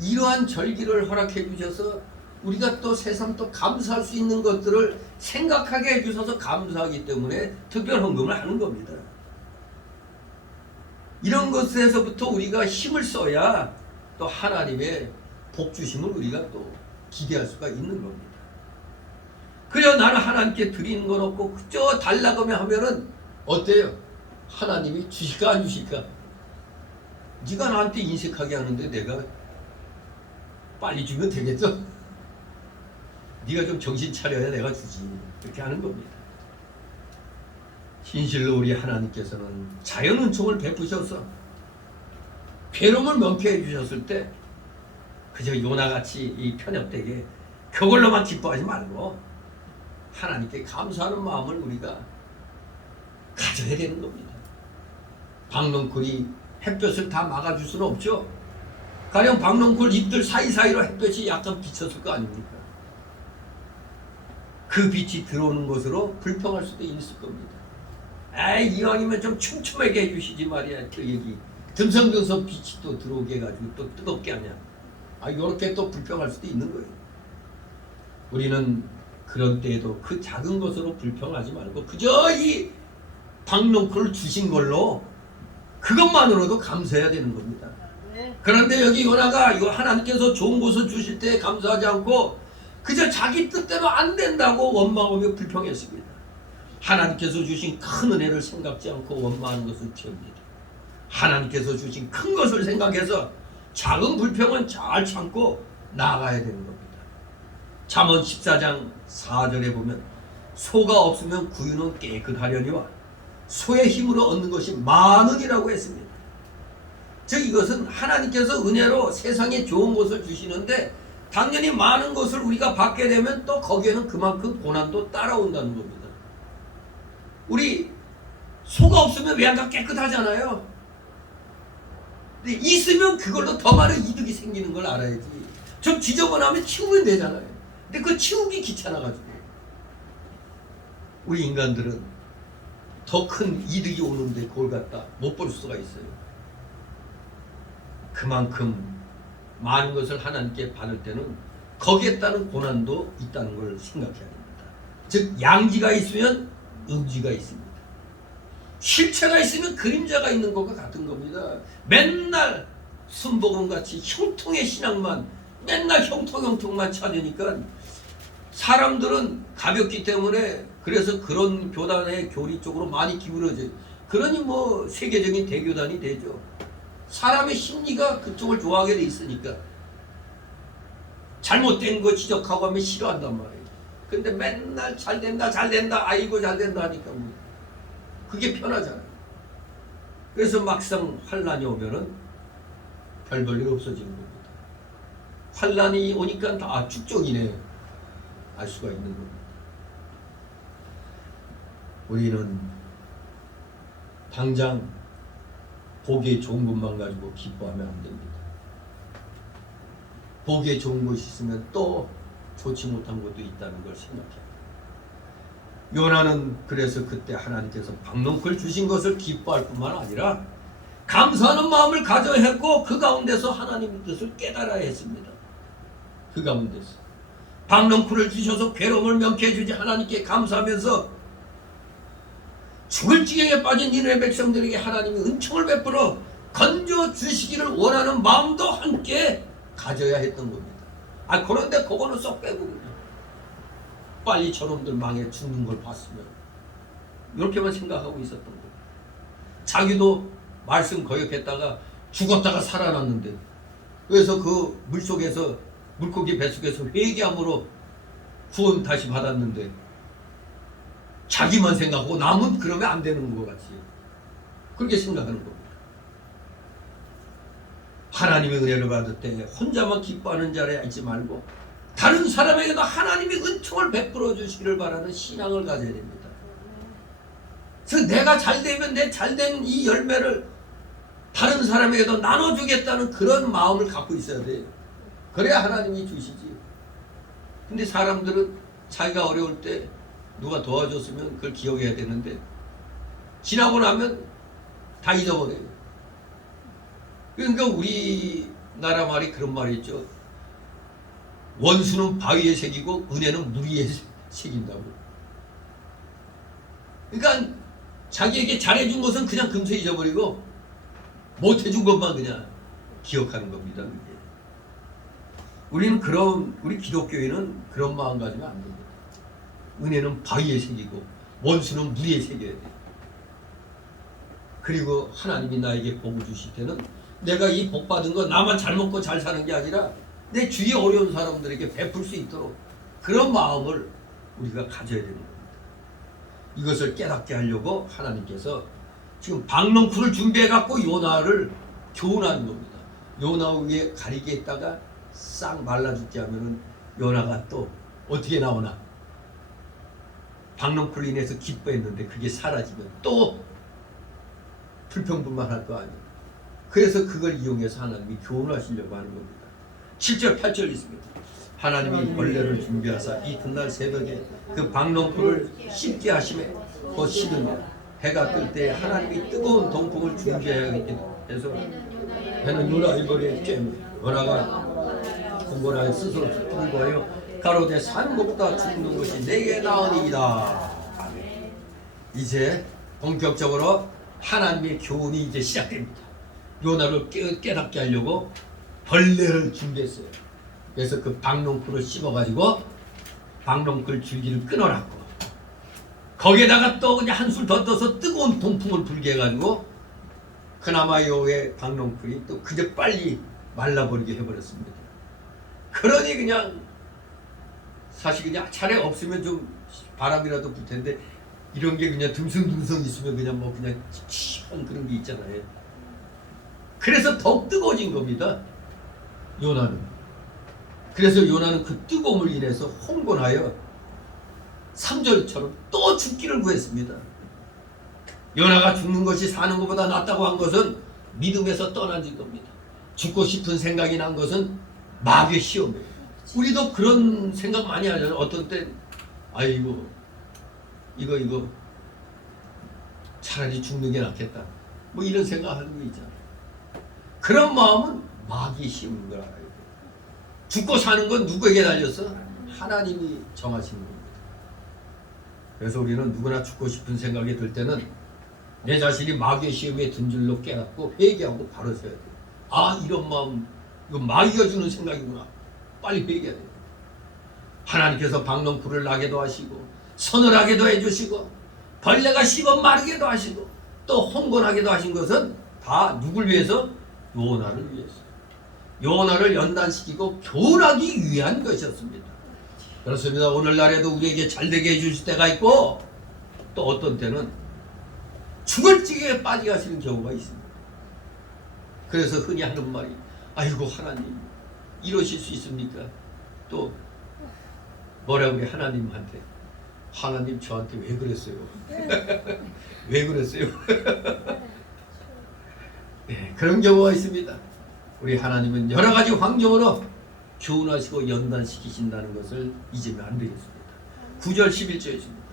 이러한 절기를 허락해 주셔서 우리가 또 새삼 또 감사할 수 있는 것들을 생각하게 해주셔서 감사하기 때문에 특별 헌금을 하는 겁니다. 이런 것에서부터 우리가 힘을 써야 또 하나님의 복 주심을 우리가 또 기대할 수가 있는 겁니다. 그래야 나는 하나님께 드리는 건 없고 그저 달라고 하면은 어때요? 하나님이 주실까 안 주실까? 네가 나한테 인색하게 하는데 내가 빨리 주면 되겠죠? 네가 좀 정신 차려야 내가 주지. 그렇게 하는 겁니다. 진실로 우리 하나님께서는 자연 은총을 베푸셔서 괴로움을 명쾌해 주셨을 때 그저 요나같이 이 편협되게 그걸로만 기뻐하지 말고 하나님께 감사하는 마음을 우리가 가져야 되는 겁니다. 박농쿨이 햇볕을 다 막아줄 수는 없죠. 가령 박농쿨 잎들 사이사이로 햇볕이 약간 비쳤을 거 아닙니까? 그 빛이 들어오는 것으로 불평할 수도 있을 겁니다. 에이, 이왕이면 좀 촘촘하게 해주시지 말이야. 그 얘기 듬성듬성 빛이 또 들어오게 해가지고 또 뜨겁게 하냐. 요렇게 또 불평할 수도 있는 거예요. 우리는 그런 때에도 그 작은 것으로 불평하지 말고 그저 이 박농쿨을 주신 걸로 그것만으로도 감사해야 되는 겁니다. 그런데 여기 요나가 이거 하나님께서 좋은 것을 주실 때 감사하지 않고 그저 자기 뜻대로 안 된다고 원망하며 불평했습니다. 하나님께서 주신 큰 은혜를 생각지 않고 원망하는 것은 죄입니다. 하나님께서 주신 큰 것을 생각해서 작은 불평은 잘 참고 나아가야 되는 겁니다. 잠언 14장 4절에 보면 소가 없으면 구유는 깨끗하려니와 소의 힘으로 얻는 것이 많으니라고 했습니다. 즉 이것은 하나님께서 은혜로 세상에 좋은 것을 주시는데 당연히 많은 것을 우리가 받게 되면 또 거기에는 그만큼 고난도 따라온다는 겁니다. 우리 소가 없으면 외양간 깨끗하잖아요. 근데 있으면 그걸로 더 많은 이득이 생기는 걸 알아야지. 좀 지저분하면 치우면 되잖아요. 근데 그 치우기 귀찮아가지고 우리 인간들은 더 큰 이득이 오는데 그걸 갖다 못 볼 수가 있어요. 그만큼 많은 것을 하나님께 받을 때는 거기에 따른 고난도 있다는 걸 생각해야 됩니다. 즉 양지가 있으면 음지가 있습니다. 실체가 있으면 그림자가 있는 것과 같은 겁니다. 맨날 순복음같이 형통의 신앙만 맨날 형통만 찾으니까 사람들은 가볍기 때문에 그래서 그런 교단의 교리 쪽으로 많이 기울어져요. 그러니 뭐 세계적인 대교단이 되죠. 사람의 심리가 그쪽을 좋아하게 돼 있으니까 잘못된 거 지적하고 하면 싫어한단 말이에요. 근데 맨날 잘된다 아이고 잘된다 하니까 뭐 그게 편하잖아요. 그래서 막상 환란이 오면은 별 볼 일 없어지는 겁니다. 환란이 오니까 다 축적이네 알 수가 있는 겁니다. 우리는 당장 보기에 좋은 것만 가지고 기뻐하면 안 됩니다. 보기에 좋은 것이 있으면 또 좋지 못한 것도 있다는 걸 생각해요. 요나는 그래서 그때 하나님께서 박농쿨 주신 것을 기뻐할 뿐만 아니라 감사하는 마음을 가져야 했고 그 가운데서 하나님의 뜻을 깨달아야 했습니다. 그 가운데서 박농쿨을 주셔서 괴로움을 명쾌해 주지 하나님께 감사하면서 죽을 지경에 빠진 니느웨 백성들에게 하나님이 은총을 베풀어 건져 주시기를 원하는 마음도 함께 가져야 했던 겁니다. 그런데 그거는 쏙 빼고 그냥 빨리 저놈들 망해 죽는 걸 봤으면 이렇게만 생각하고 있었던 거예요. 자기도 말씀 거역했다가 죽었다가 살아났는데 그래서 그 물속에서 물고기 뱃속에서 회개함으로 구원 다시 받았는데 자기만 생각하고 남은 그러면 안 되는 것 같이 그렇게 생각하는 겁니다. 하나님의 은혜를 받을 때 혼자만 기뻐하는 자리에 앉지 말고 다른 사람에게도 하나님의 은총을 베풀어 주시기를 바라는 신앙을 가져야 됩니다. 그래서 내가 잘되면 내 잘된 이 열매를 다른 사람에게도 나눠주겠다는 그런 마음을 갖고 있어야 돼요. 그래야 하나님이 주시지. 근데 사람들은 자기가 어려울 때 누가 도와줬으면 그걸 기억해야 되는데 지나고 나면 다 잊어버려요. 그러니까 우리나라 말이 그런 말이 있죠. 원수는 바위에 새기고 은혜는 물 위에 새긴다고. 그러니까 자기에게 잘해준 것은 그냥 금세 잊어버리고 못해준 것만 그냥 기억하는 겁니다. 그게. 우리는 우리 기독교인은 그런 마음 가지면 안 됩니다. 은혜는 바위에 새기고 원수는 물 위에 새겨야 돼요. 그리고 하나님이 나에게 복을 주실 때는 내가 이 복 받은 거 나만 잘 먹고 잘 사는 게 아니라 내 주위에 어려운 사람들에게 베풀 수 있도록 그런 마음을 우리가 가져야 되는 겁니다. 이것을 깨닫게 하려고 하나님께서 지금 박농쿨을 준비해 갖고 요나를 교훈하는 겁니다. 요나 위에 가리개 있다가 싹 말라 죽게 하면은 요나가 또 어떻게 나오나? 박농쿨로 인해서 기뻐했는데 그게 사라지면 또 불평불만할 거 아니에요. 그래서 그걸 이용해서 하나님이 교훈하시려고 하는 겁니다. 7절 8절 있습니다. 하나님이 벌레를 준비하사 이튿날 새벽에 그 박농쿨을 씹게 하심에 곧 씹으며 해가 뜰 때 하나님이 뜨거운 동풍을 준비하였기 해서 배는 요나 이벌에 쬐며 요나가 공고하여 스스로 불고하여 가로되 사는 것보다 죽는 것이 내게 나으니이다. 이제 본격적으로 하나님의 교훈이 이제 시작됩니다. 요나를 깨닫게 하려고 벌레를 준비했어요. 그래서 그 박농쿨을 씹어가지고 박농쿨 줄기를 끊어놨고 거기에다가 또 그냥 한술 더 떠서 뜨거운 동풍을 불게 해가지고 그나마 요의 박농쿨이 또 그저 빨리 말라버리게 해버렸습니다. 그러니 그냥 사실 그냥 차례 없으면 좀 바람이라도 불 텐데 이런 게 그냥 듬성듬성 있으면 그냥 뭐 그냥 시원 그런 게 있잖아요. 그래서 더욱 뜨거워진 겁니다. 요나는. 그래서 요나는 그 뜨거움을 인해서 홍곤하여 3절처럼 또 죽기를 구했습니다. 요나가 죽는 것이 사는 것보다 낫다고 한 것은 믿음에서 떠난 겁니다. 죽고 싶은 생각이 난 것은 마귀의 시험이에요. 우리도 그런 생각 많이 하잖아요. 어떤 때 아이고 이거 차라리 죽는 게 낫겠다. 뭐 이런 생각하는 거 있잖아요. 그런 마음은 마귀의 시험인 걸 알아야 돼요. 죽고 사는 건 누구에게 달렸어? 하나님이 정하시는 겁니다. 그래서 우리는 누구나 죽고 싶은 생각이 들 때는 내 자신이 마귀의 시험에 든 줄로 깨닫고 회개하고 바로 서야 돼요. 아 이런 마음 이거 마귀가 주는 생각이구나. 빨리 회개해야 돼요. 하나님께서 박농쿨을 나게도 하시고 서늘하게도 해주시고 벌레가 씹어 마르게도 하시고 또 홍곤하게도 하신 것은 다 누굴 위해서? 요나를 위해서. 요나를 연단시키고 교훈하기 위한 것이었습니다. 그렇습니다. 오늘날에도 우리에게 잘되게 해주실 때가 있고 또 어떤 때는 죽을 지경에 빠지게 하시는 경우가 있습니다. 그래서 흔히 하는 말이 아이고 하나님 이러실 수 있습니까? 또 뭐라고 그래 하나님한테 하나님 저한테 왜 그랬어요? 왜 그랬어요? 네, 그런 경우가 있습니다. 우리 하나님은 여러 가지 환경으로 교훈하시고 연단시키신다는 것을 잊으면 안 되겠습니다. 9절 11절에 있습니다.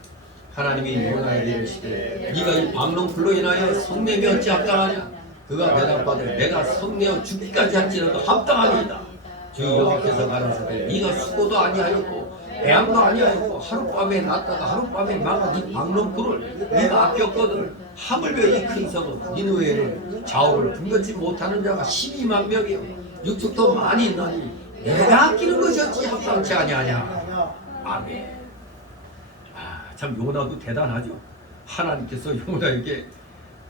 하나님이 요나에게 이르시되 네가 이 박농쿨로 인하여 성내며 어찌 합당하냐? 그가 대답하되 내가 성내어 죽기까지 할지라도 합당하니이다. 주 여호와께서 가라사대 네가 수고도 아니하였고 애양도 아니하였고 하룻밤에 났다가 하룻밤에 망한 이 박농쿨을 네가 아꼈거든. 하물며 이 큰 성은 니느웨에는 좌우를 분별치 못하는 자가 12만 명이요 육축도 많이 있나니 내가 아끼는 것이었지 합당치 아니하냐. 아멘. 참 요나도 대단하죠. 하나님께서 요나에게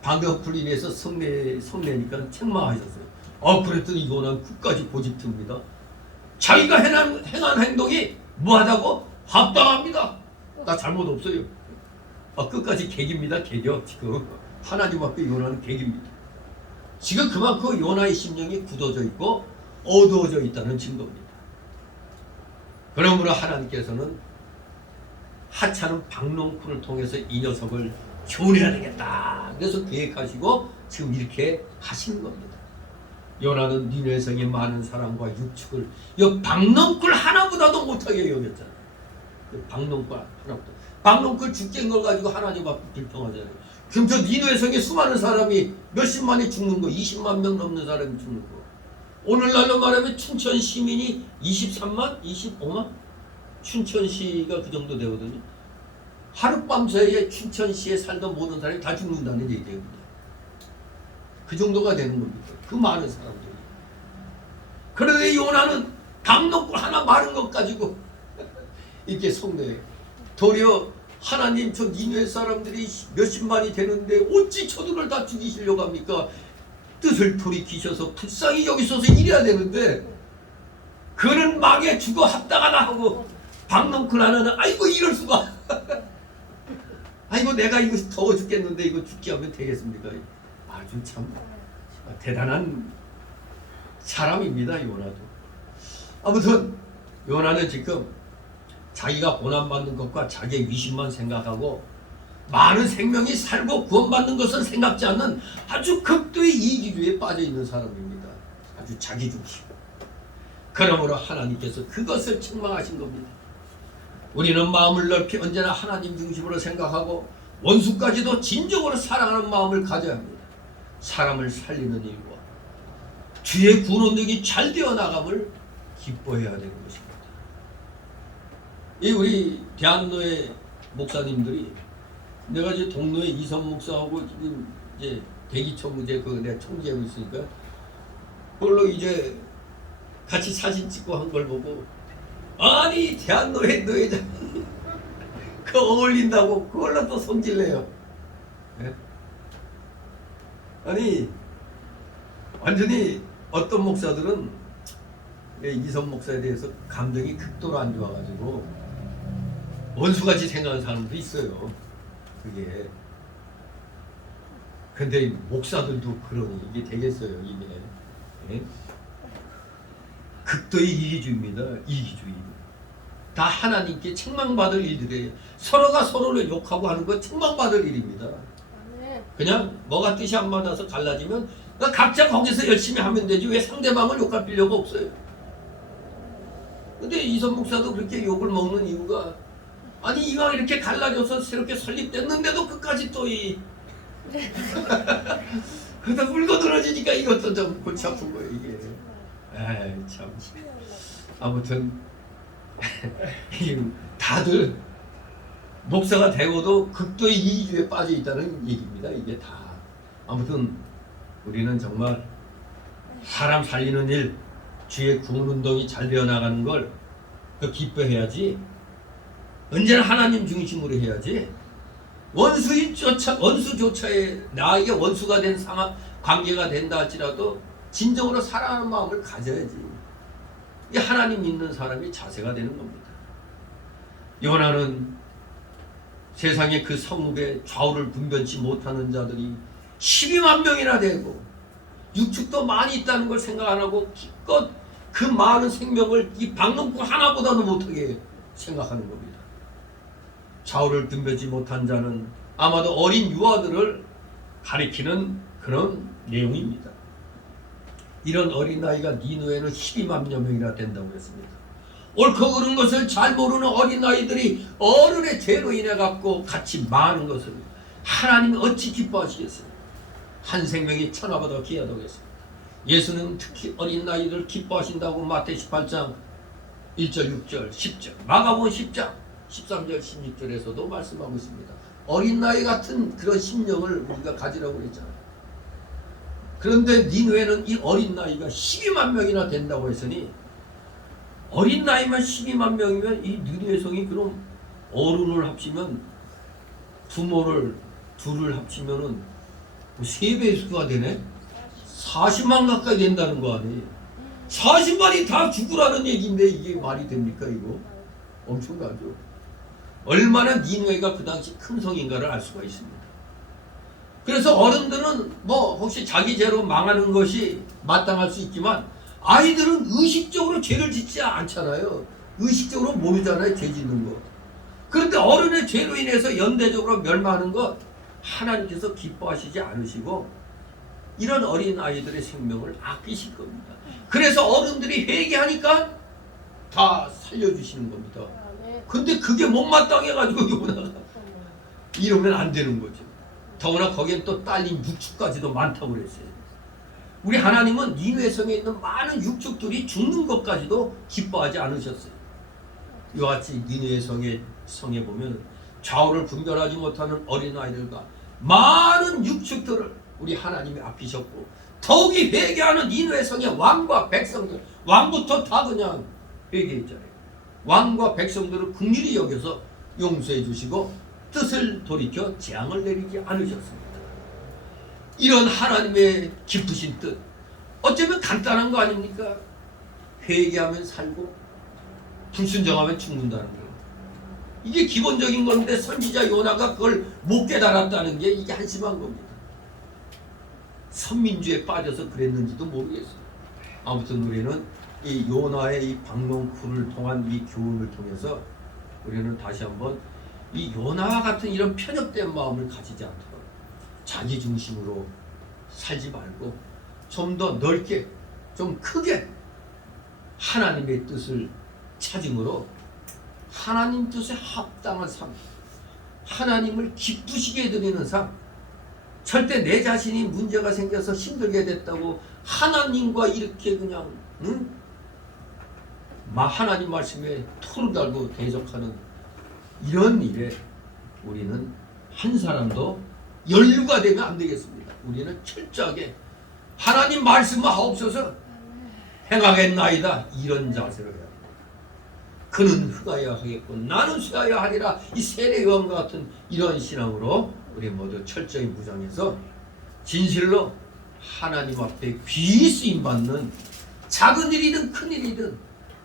박농쿨로 인해서 성내니까 책망하셨어요. 그랬더니 요나는 끝까지 고집듭니다. 자기가 행한 행동이 뭐하다고? 합당합니다. 나 잘못 없어요. 끝까지 개깁니다. 개겨. 지금 하나님 앞에 요나는 개깁니다. 지금 그만큼 요나의 심령이 굳어져 있고 어두워져 있다는 증거입니다. 그러므로 하나님께서는 하찮은 박농쿨을 통해서 이 녀석을 교훈해야 되겠다. 그래서 계획하시고 지금 이렇게 하시는 겁니다. 요나는 니느웨 성의 많은 사람과 육축을 이 박농쿨 하나보다도 못하게 여겼잖아요. 박농쿨 하나보다. 박농쿨 죽게 한 걸 가지고 하나님 앞에 불평하잖아요. 그럼 저 니느웨 성에 수많은 사람이 몇십만이 죽는 거, 20만 명 넘는 사람이 죽는 거. 오늘날로 말하면 춘천 시민이 23만, 25만? 춘천시가 그 정도 되거든요. 하룻밤새에 춘천시에 살던 모든 사람이 다 죽는다는 얘기입니다. 그 정도가 되는 겁니다. 그 많은 사람들이. 그런데 요나는 박농쿨 하나 마른 것 가지고 이렇게 속내요. 도리어 하나님 저 니느웨 사람들이 몇십만이 되는데 어찌 저들을 다 죽이시려고 합니까? 뜻을 돌이키셔서 불쌍히 여기셔서 이래야 되는데 그는 망에 죽어 합당하다 하고 박농쿨 하나는 아이고 이럴 수가 아이고 가지고 내가 이거 더워 죽겠는데 이거 죽게 하면 되겠습니까? 아주 참 대단한 사람입니다, 요나도. 아무튼 요나는 지금 자기가 고난받는 것과 자기의 위신만 생각하고 많은 생명이 살고 구원받는 것을 생각지 않는 아주 극도의 이기주의에 빠져 있는 사람입니다. 아주 자기중심. 그러므로 하나님께서 그것을 책망하신 겁니다. 우리는 마음을 넓히 언제나 하나님 중심으로 생각하고 원수까지도 진정으로 사랑하는 마음을 가져야 합니다. 사람을 살리는 일과 주의 구원력이 잘 되어 나감을 기뻐해야 되는 것입니다. 이 우리 대한노회 목사님들이 내가 이제 동로에 이선 목사하고 지금 이제 대기총무제 그 내가 총재하고 있으니까 그걸로 이제 같이 사진 찍고 한 걸 보고 아니 대한노회 노회장 그 어울린다고 그걸로 또 성질내요. 네? 아니 완전히 어떤 목사들은 이선 목사에 대해서 감정이 극도로 안 좋아가지고 원수같이 생각하는 사람도 있어요. 그게 근데 목사들도 그러니 이게 되겠어요. 이게 예? 극도의 이기주의입니다. 이기주의. 다 하나님께 책망받을 일들이에요. 서로가 서로를 욕하고 하는 건 책망받을 일입니다. 그냥 뭐가 뜻이 안 맞아서 갈라지면 각자 거기서 열심히 하면 되지 왜 상대방을 욕할 필요가 없어요. 근데 이선 목사도 그렇게 욕을 먹는 이유가 아니 이왕 이렇게 갈라져서 새롭게 설립됐는데도 끝까지 또 이 그러다 물고 늘어지니까 이것도 좀 골치 아픈 거예요 이게. 에이 참. 아무튼 다들 목사가 되고도 극도의 이기주의에 빠져 있다는 얘기입니다. 이게 다. 아무튼 우리는 정말 사람 살리는 일, 주의 구원 운동이 잘 되어 나가는 걸 기뻐해야지. 언제나 하나님 중심으로 해야지. 원수조차에 나에게 원수가 된 상황 관계가 된다 할지라도 진정으로 사랑하는 마음을 가져야지. 이 하나님 믿는 사람이 자세가 되는 겁니다. 요나는 세상의 그 성읍에 좌우를 분변치 못하는 자들이 12만 명이나 되고 육축도 많이 있다는 걸 생각 안 하고 기껏 그 많은 생명을 이 박농구 하나보다도 못하게 생각하는 겁니다. 좌우를 분변치 못한 자는 아마도 어린 유아들을 가리키는 그런 내용입니다. 이런 어린아이가 니느웨는 12만여 명이나 된다고 했습니다. 옳고 그른 것을 잘 모르는 어린아이들이 어른의 죄로 인해 갖고 같이 많은 것을 하나님이 어찌 기뻐하시겠어요? 한 생명이 천하보다 귀하다겠습니다. 예수는 특히 어린아이들 기뻐하신다고 마태 18장 1절 6절 10절 마가복음 10장 13절 16절에서도 말씀하고 있습니다. 어린아이 같은 그런 심령을 우리가 가지라고 그랬잖아요. 그런데 니느웨는 이 어린아이가 12만 명이나 된다고 했으니 어린나이만 12만 명이면 이 니느웨 성이 그럼 어른을 합치면 부모를 둘을 합치면은 3배 수가 되네? 40만 가까이 된다는 거 아니에요? 40만이 다 죽으라는 얘기인데 이게 말이 됩니까 이거? 엄청나죠? 얼마나 니느웨가 그 당시 큰 성인가를 알 수가 있습니다. 그래서 어른들은 뭐 혹시 자기 죄로 망하는 것이 마땅할 수 있지만 아이들은 의식적으로 죄를 짓지 않잖아요. 의식적으로 모르잖아요. 죄 짓는 거. 그런데 어른의 죄로 인해서 연대적으로 멸망하는 것 하나님께서 기뻐하시지 않으시고 이런 어린 아이들의 생명을 아끼실 겁니다. 그래서 어른들이 회개하니까 다 살려주시는 겁니다. 근데 그게 못마땅해가지고 요나가 이러면 안 되는 거죠. 더구나 거기엔 또 딸린 육축까지도 많다고 그랬어요. 우리 하나님은 니느웨 성에 있는 많은 육축들이 죽는 것까지도 기뻐하지 않으셨어요. 이와 같이 니느웨 성에 보면 좌우를 분별하지 못하는 어린아이들과 많은 육축들을 우리 하나님이 아끼셨고 더욱이 회개하는 니느웨 성의 왕과 백성들 왕부터 다 그냥 회개했잖아요. 왕과 백성들을 긍휼히 여겨서 용서해 주시고 뜻을 돌이켜 재앙을 내리지 않으셨습니다. 이런 하나님의 기쁘신 뜻 어쩌면 간단한 거 아닙니까? 회개하면 살고 불순종하면 죽는다는 거. 이게 기본적인 건데 선지자 요나가 그걸 못 깨달았다는 게 이게 한심한 겁니다. 선민주에 빠져서 그랬는지도 모르겠어요. 아무튼 우리는 이 요나의 이 박농쿨을 통한 이 교훈을 통해서 우리는 다시 한번 이 요나와 같은 이런 편협된 마음을 가지지 않도록 자기 중심으로 살지 말고 좀 더 넓게 좀 크게 하나님의 뜻을 찾음으로 하나님 뜻에 합당한 삶, 하나님을 기쁘시게 해드리는 삶, 절대 내 자신이 문제가 생겨서 힘들게 됐다고 하나님과 이렇게 그냥 하나님 말씀에 토를 달고 대적하는 이런 일에 우리는 한 사람도 연루가 되면 안 되겠습니다. 우리는 철저하게 하나님 말씀만 하옵소서 행하겠나이다 이런 자세를 해야 합니다. 그는 흑하여 하겠고 나는 쇠하여 하리라 이 세례요한과 같은 이런 신앙으로 우리 모두 철저히 무장해서 진실로 하나님 앞에 귀히 쓰임받는 작은 일이든 큰 일이든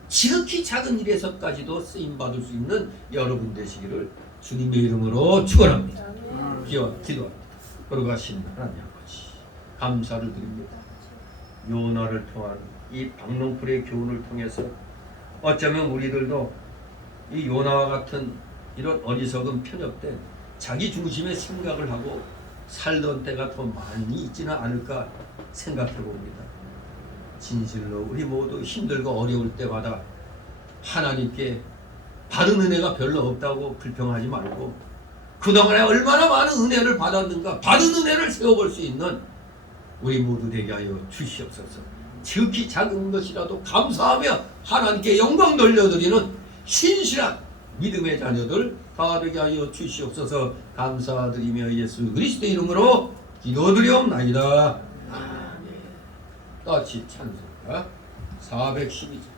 지극히 작은 일에서까지도 쓰임받을 수 있는 여러분 되시기를 주님의 이름으로 축원합니다. 기도합니다. 거룩하신 하나님 아버지 감사를 드립니다. 요나를 통한 이 박농풀의 교훈을 통해서 어쩌면 우리들도 이 요나와 같은 이런 어리석은 편협된 자기 중심의 생각을 하고 살던 때가 더 많이 있지는 않을까 생각해 봅니다. 진실로 우리 모두 힘들고 어려울 때마다 하나님께 받은 은혜가 별로 없다고 불평하지 말고 그동안에 얼마나 많은 은혜를 받았는가 받은 은혜를 세워볼 수 있는 우리 모두 되게 하여 주시옵소서. 지극히 작은 것이라도 감사하며 하나님께 영광 돌려드리는 신실한 믿음의 자녀들 다 되게 하여 주시옵소서. 감사드리며 예수 그리스도의 이름으로 기도드리옵나이다. 아멘. 같이 찬송가 412절.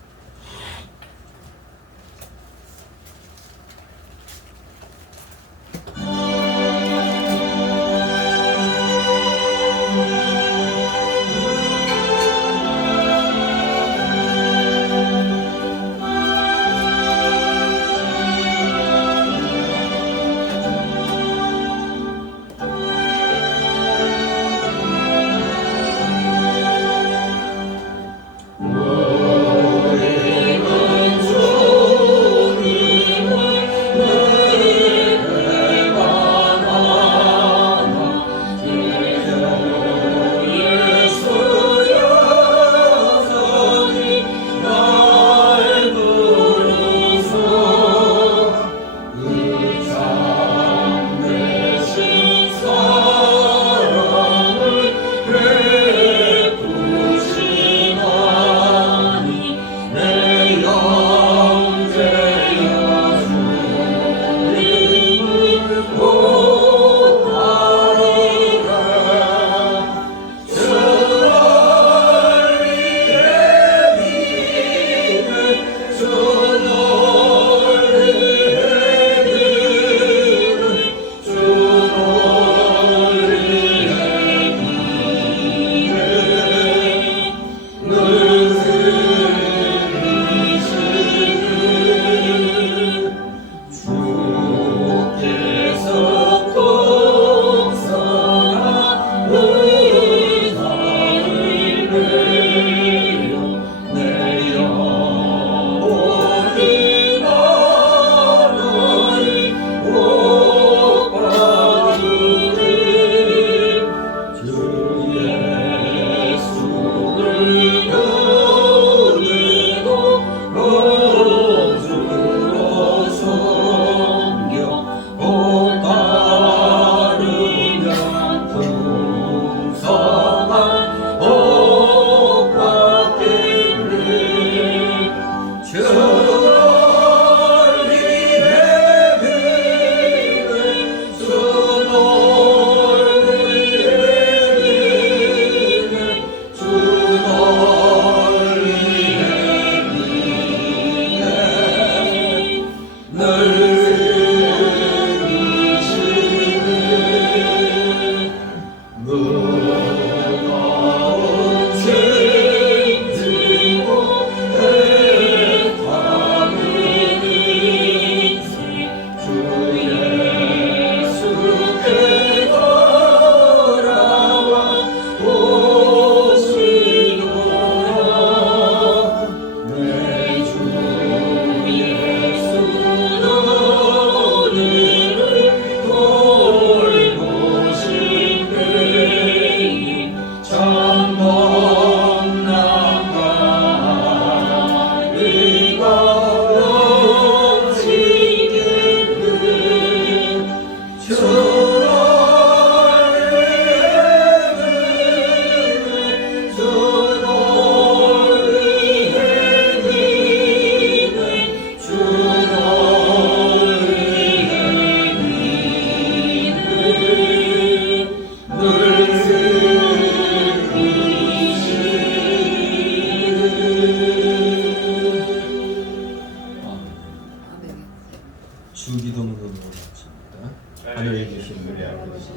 하늘에 계신 우리 아버지,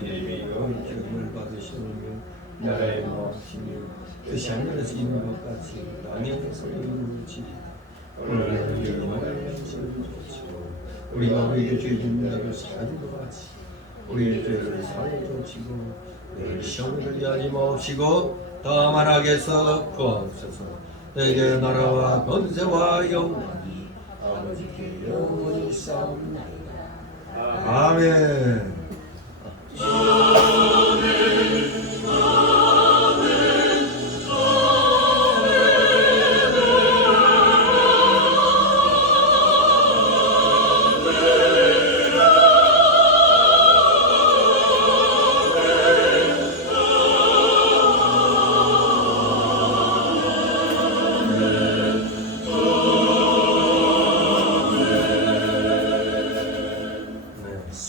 이름이 거룩함을 받으시오며 나라의 마음이며 뜻이 하늘에서 이룬 것 같이 땅에서 이루어지리이다. 오늘 우리의 영광을 주시고 우리가 우리에게 죄진 자를 사하는 것 같이 우리의 죄를 사하여 주시고 우리를 시험에 들게 하지 마옵시고 다만 악에서 구하옵소서. 내게 나라와 권세와 영광이 아버지께 영원히 싸움나이다. 아멘.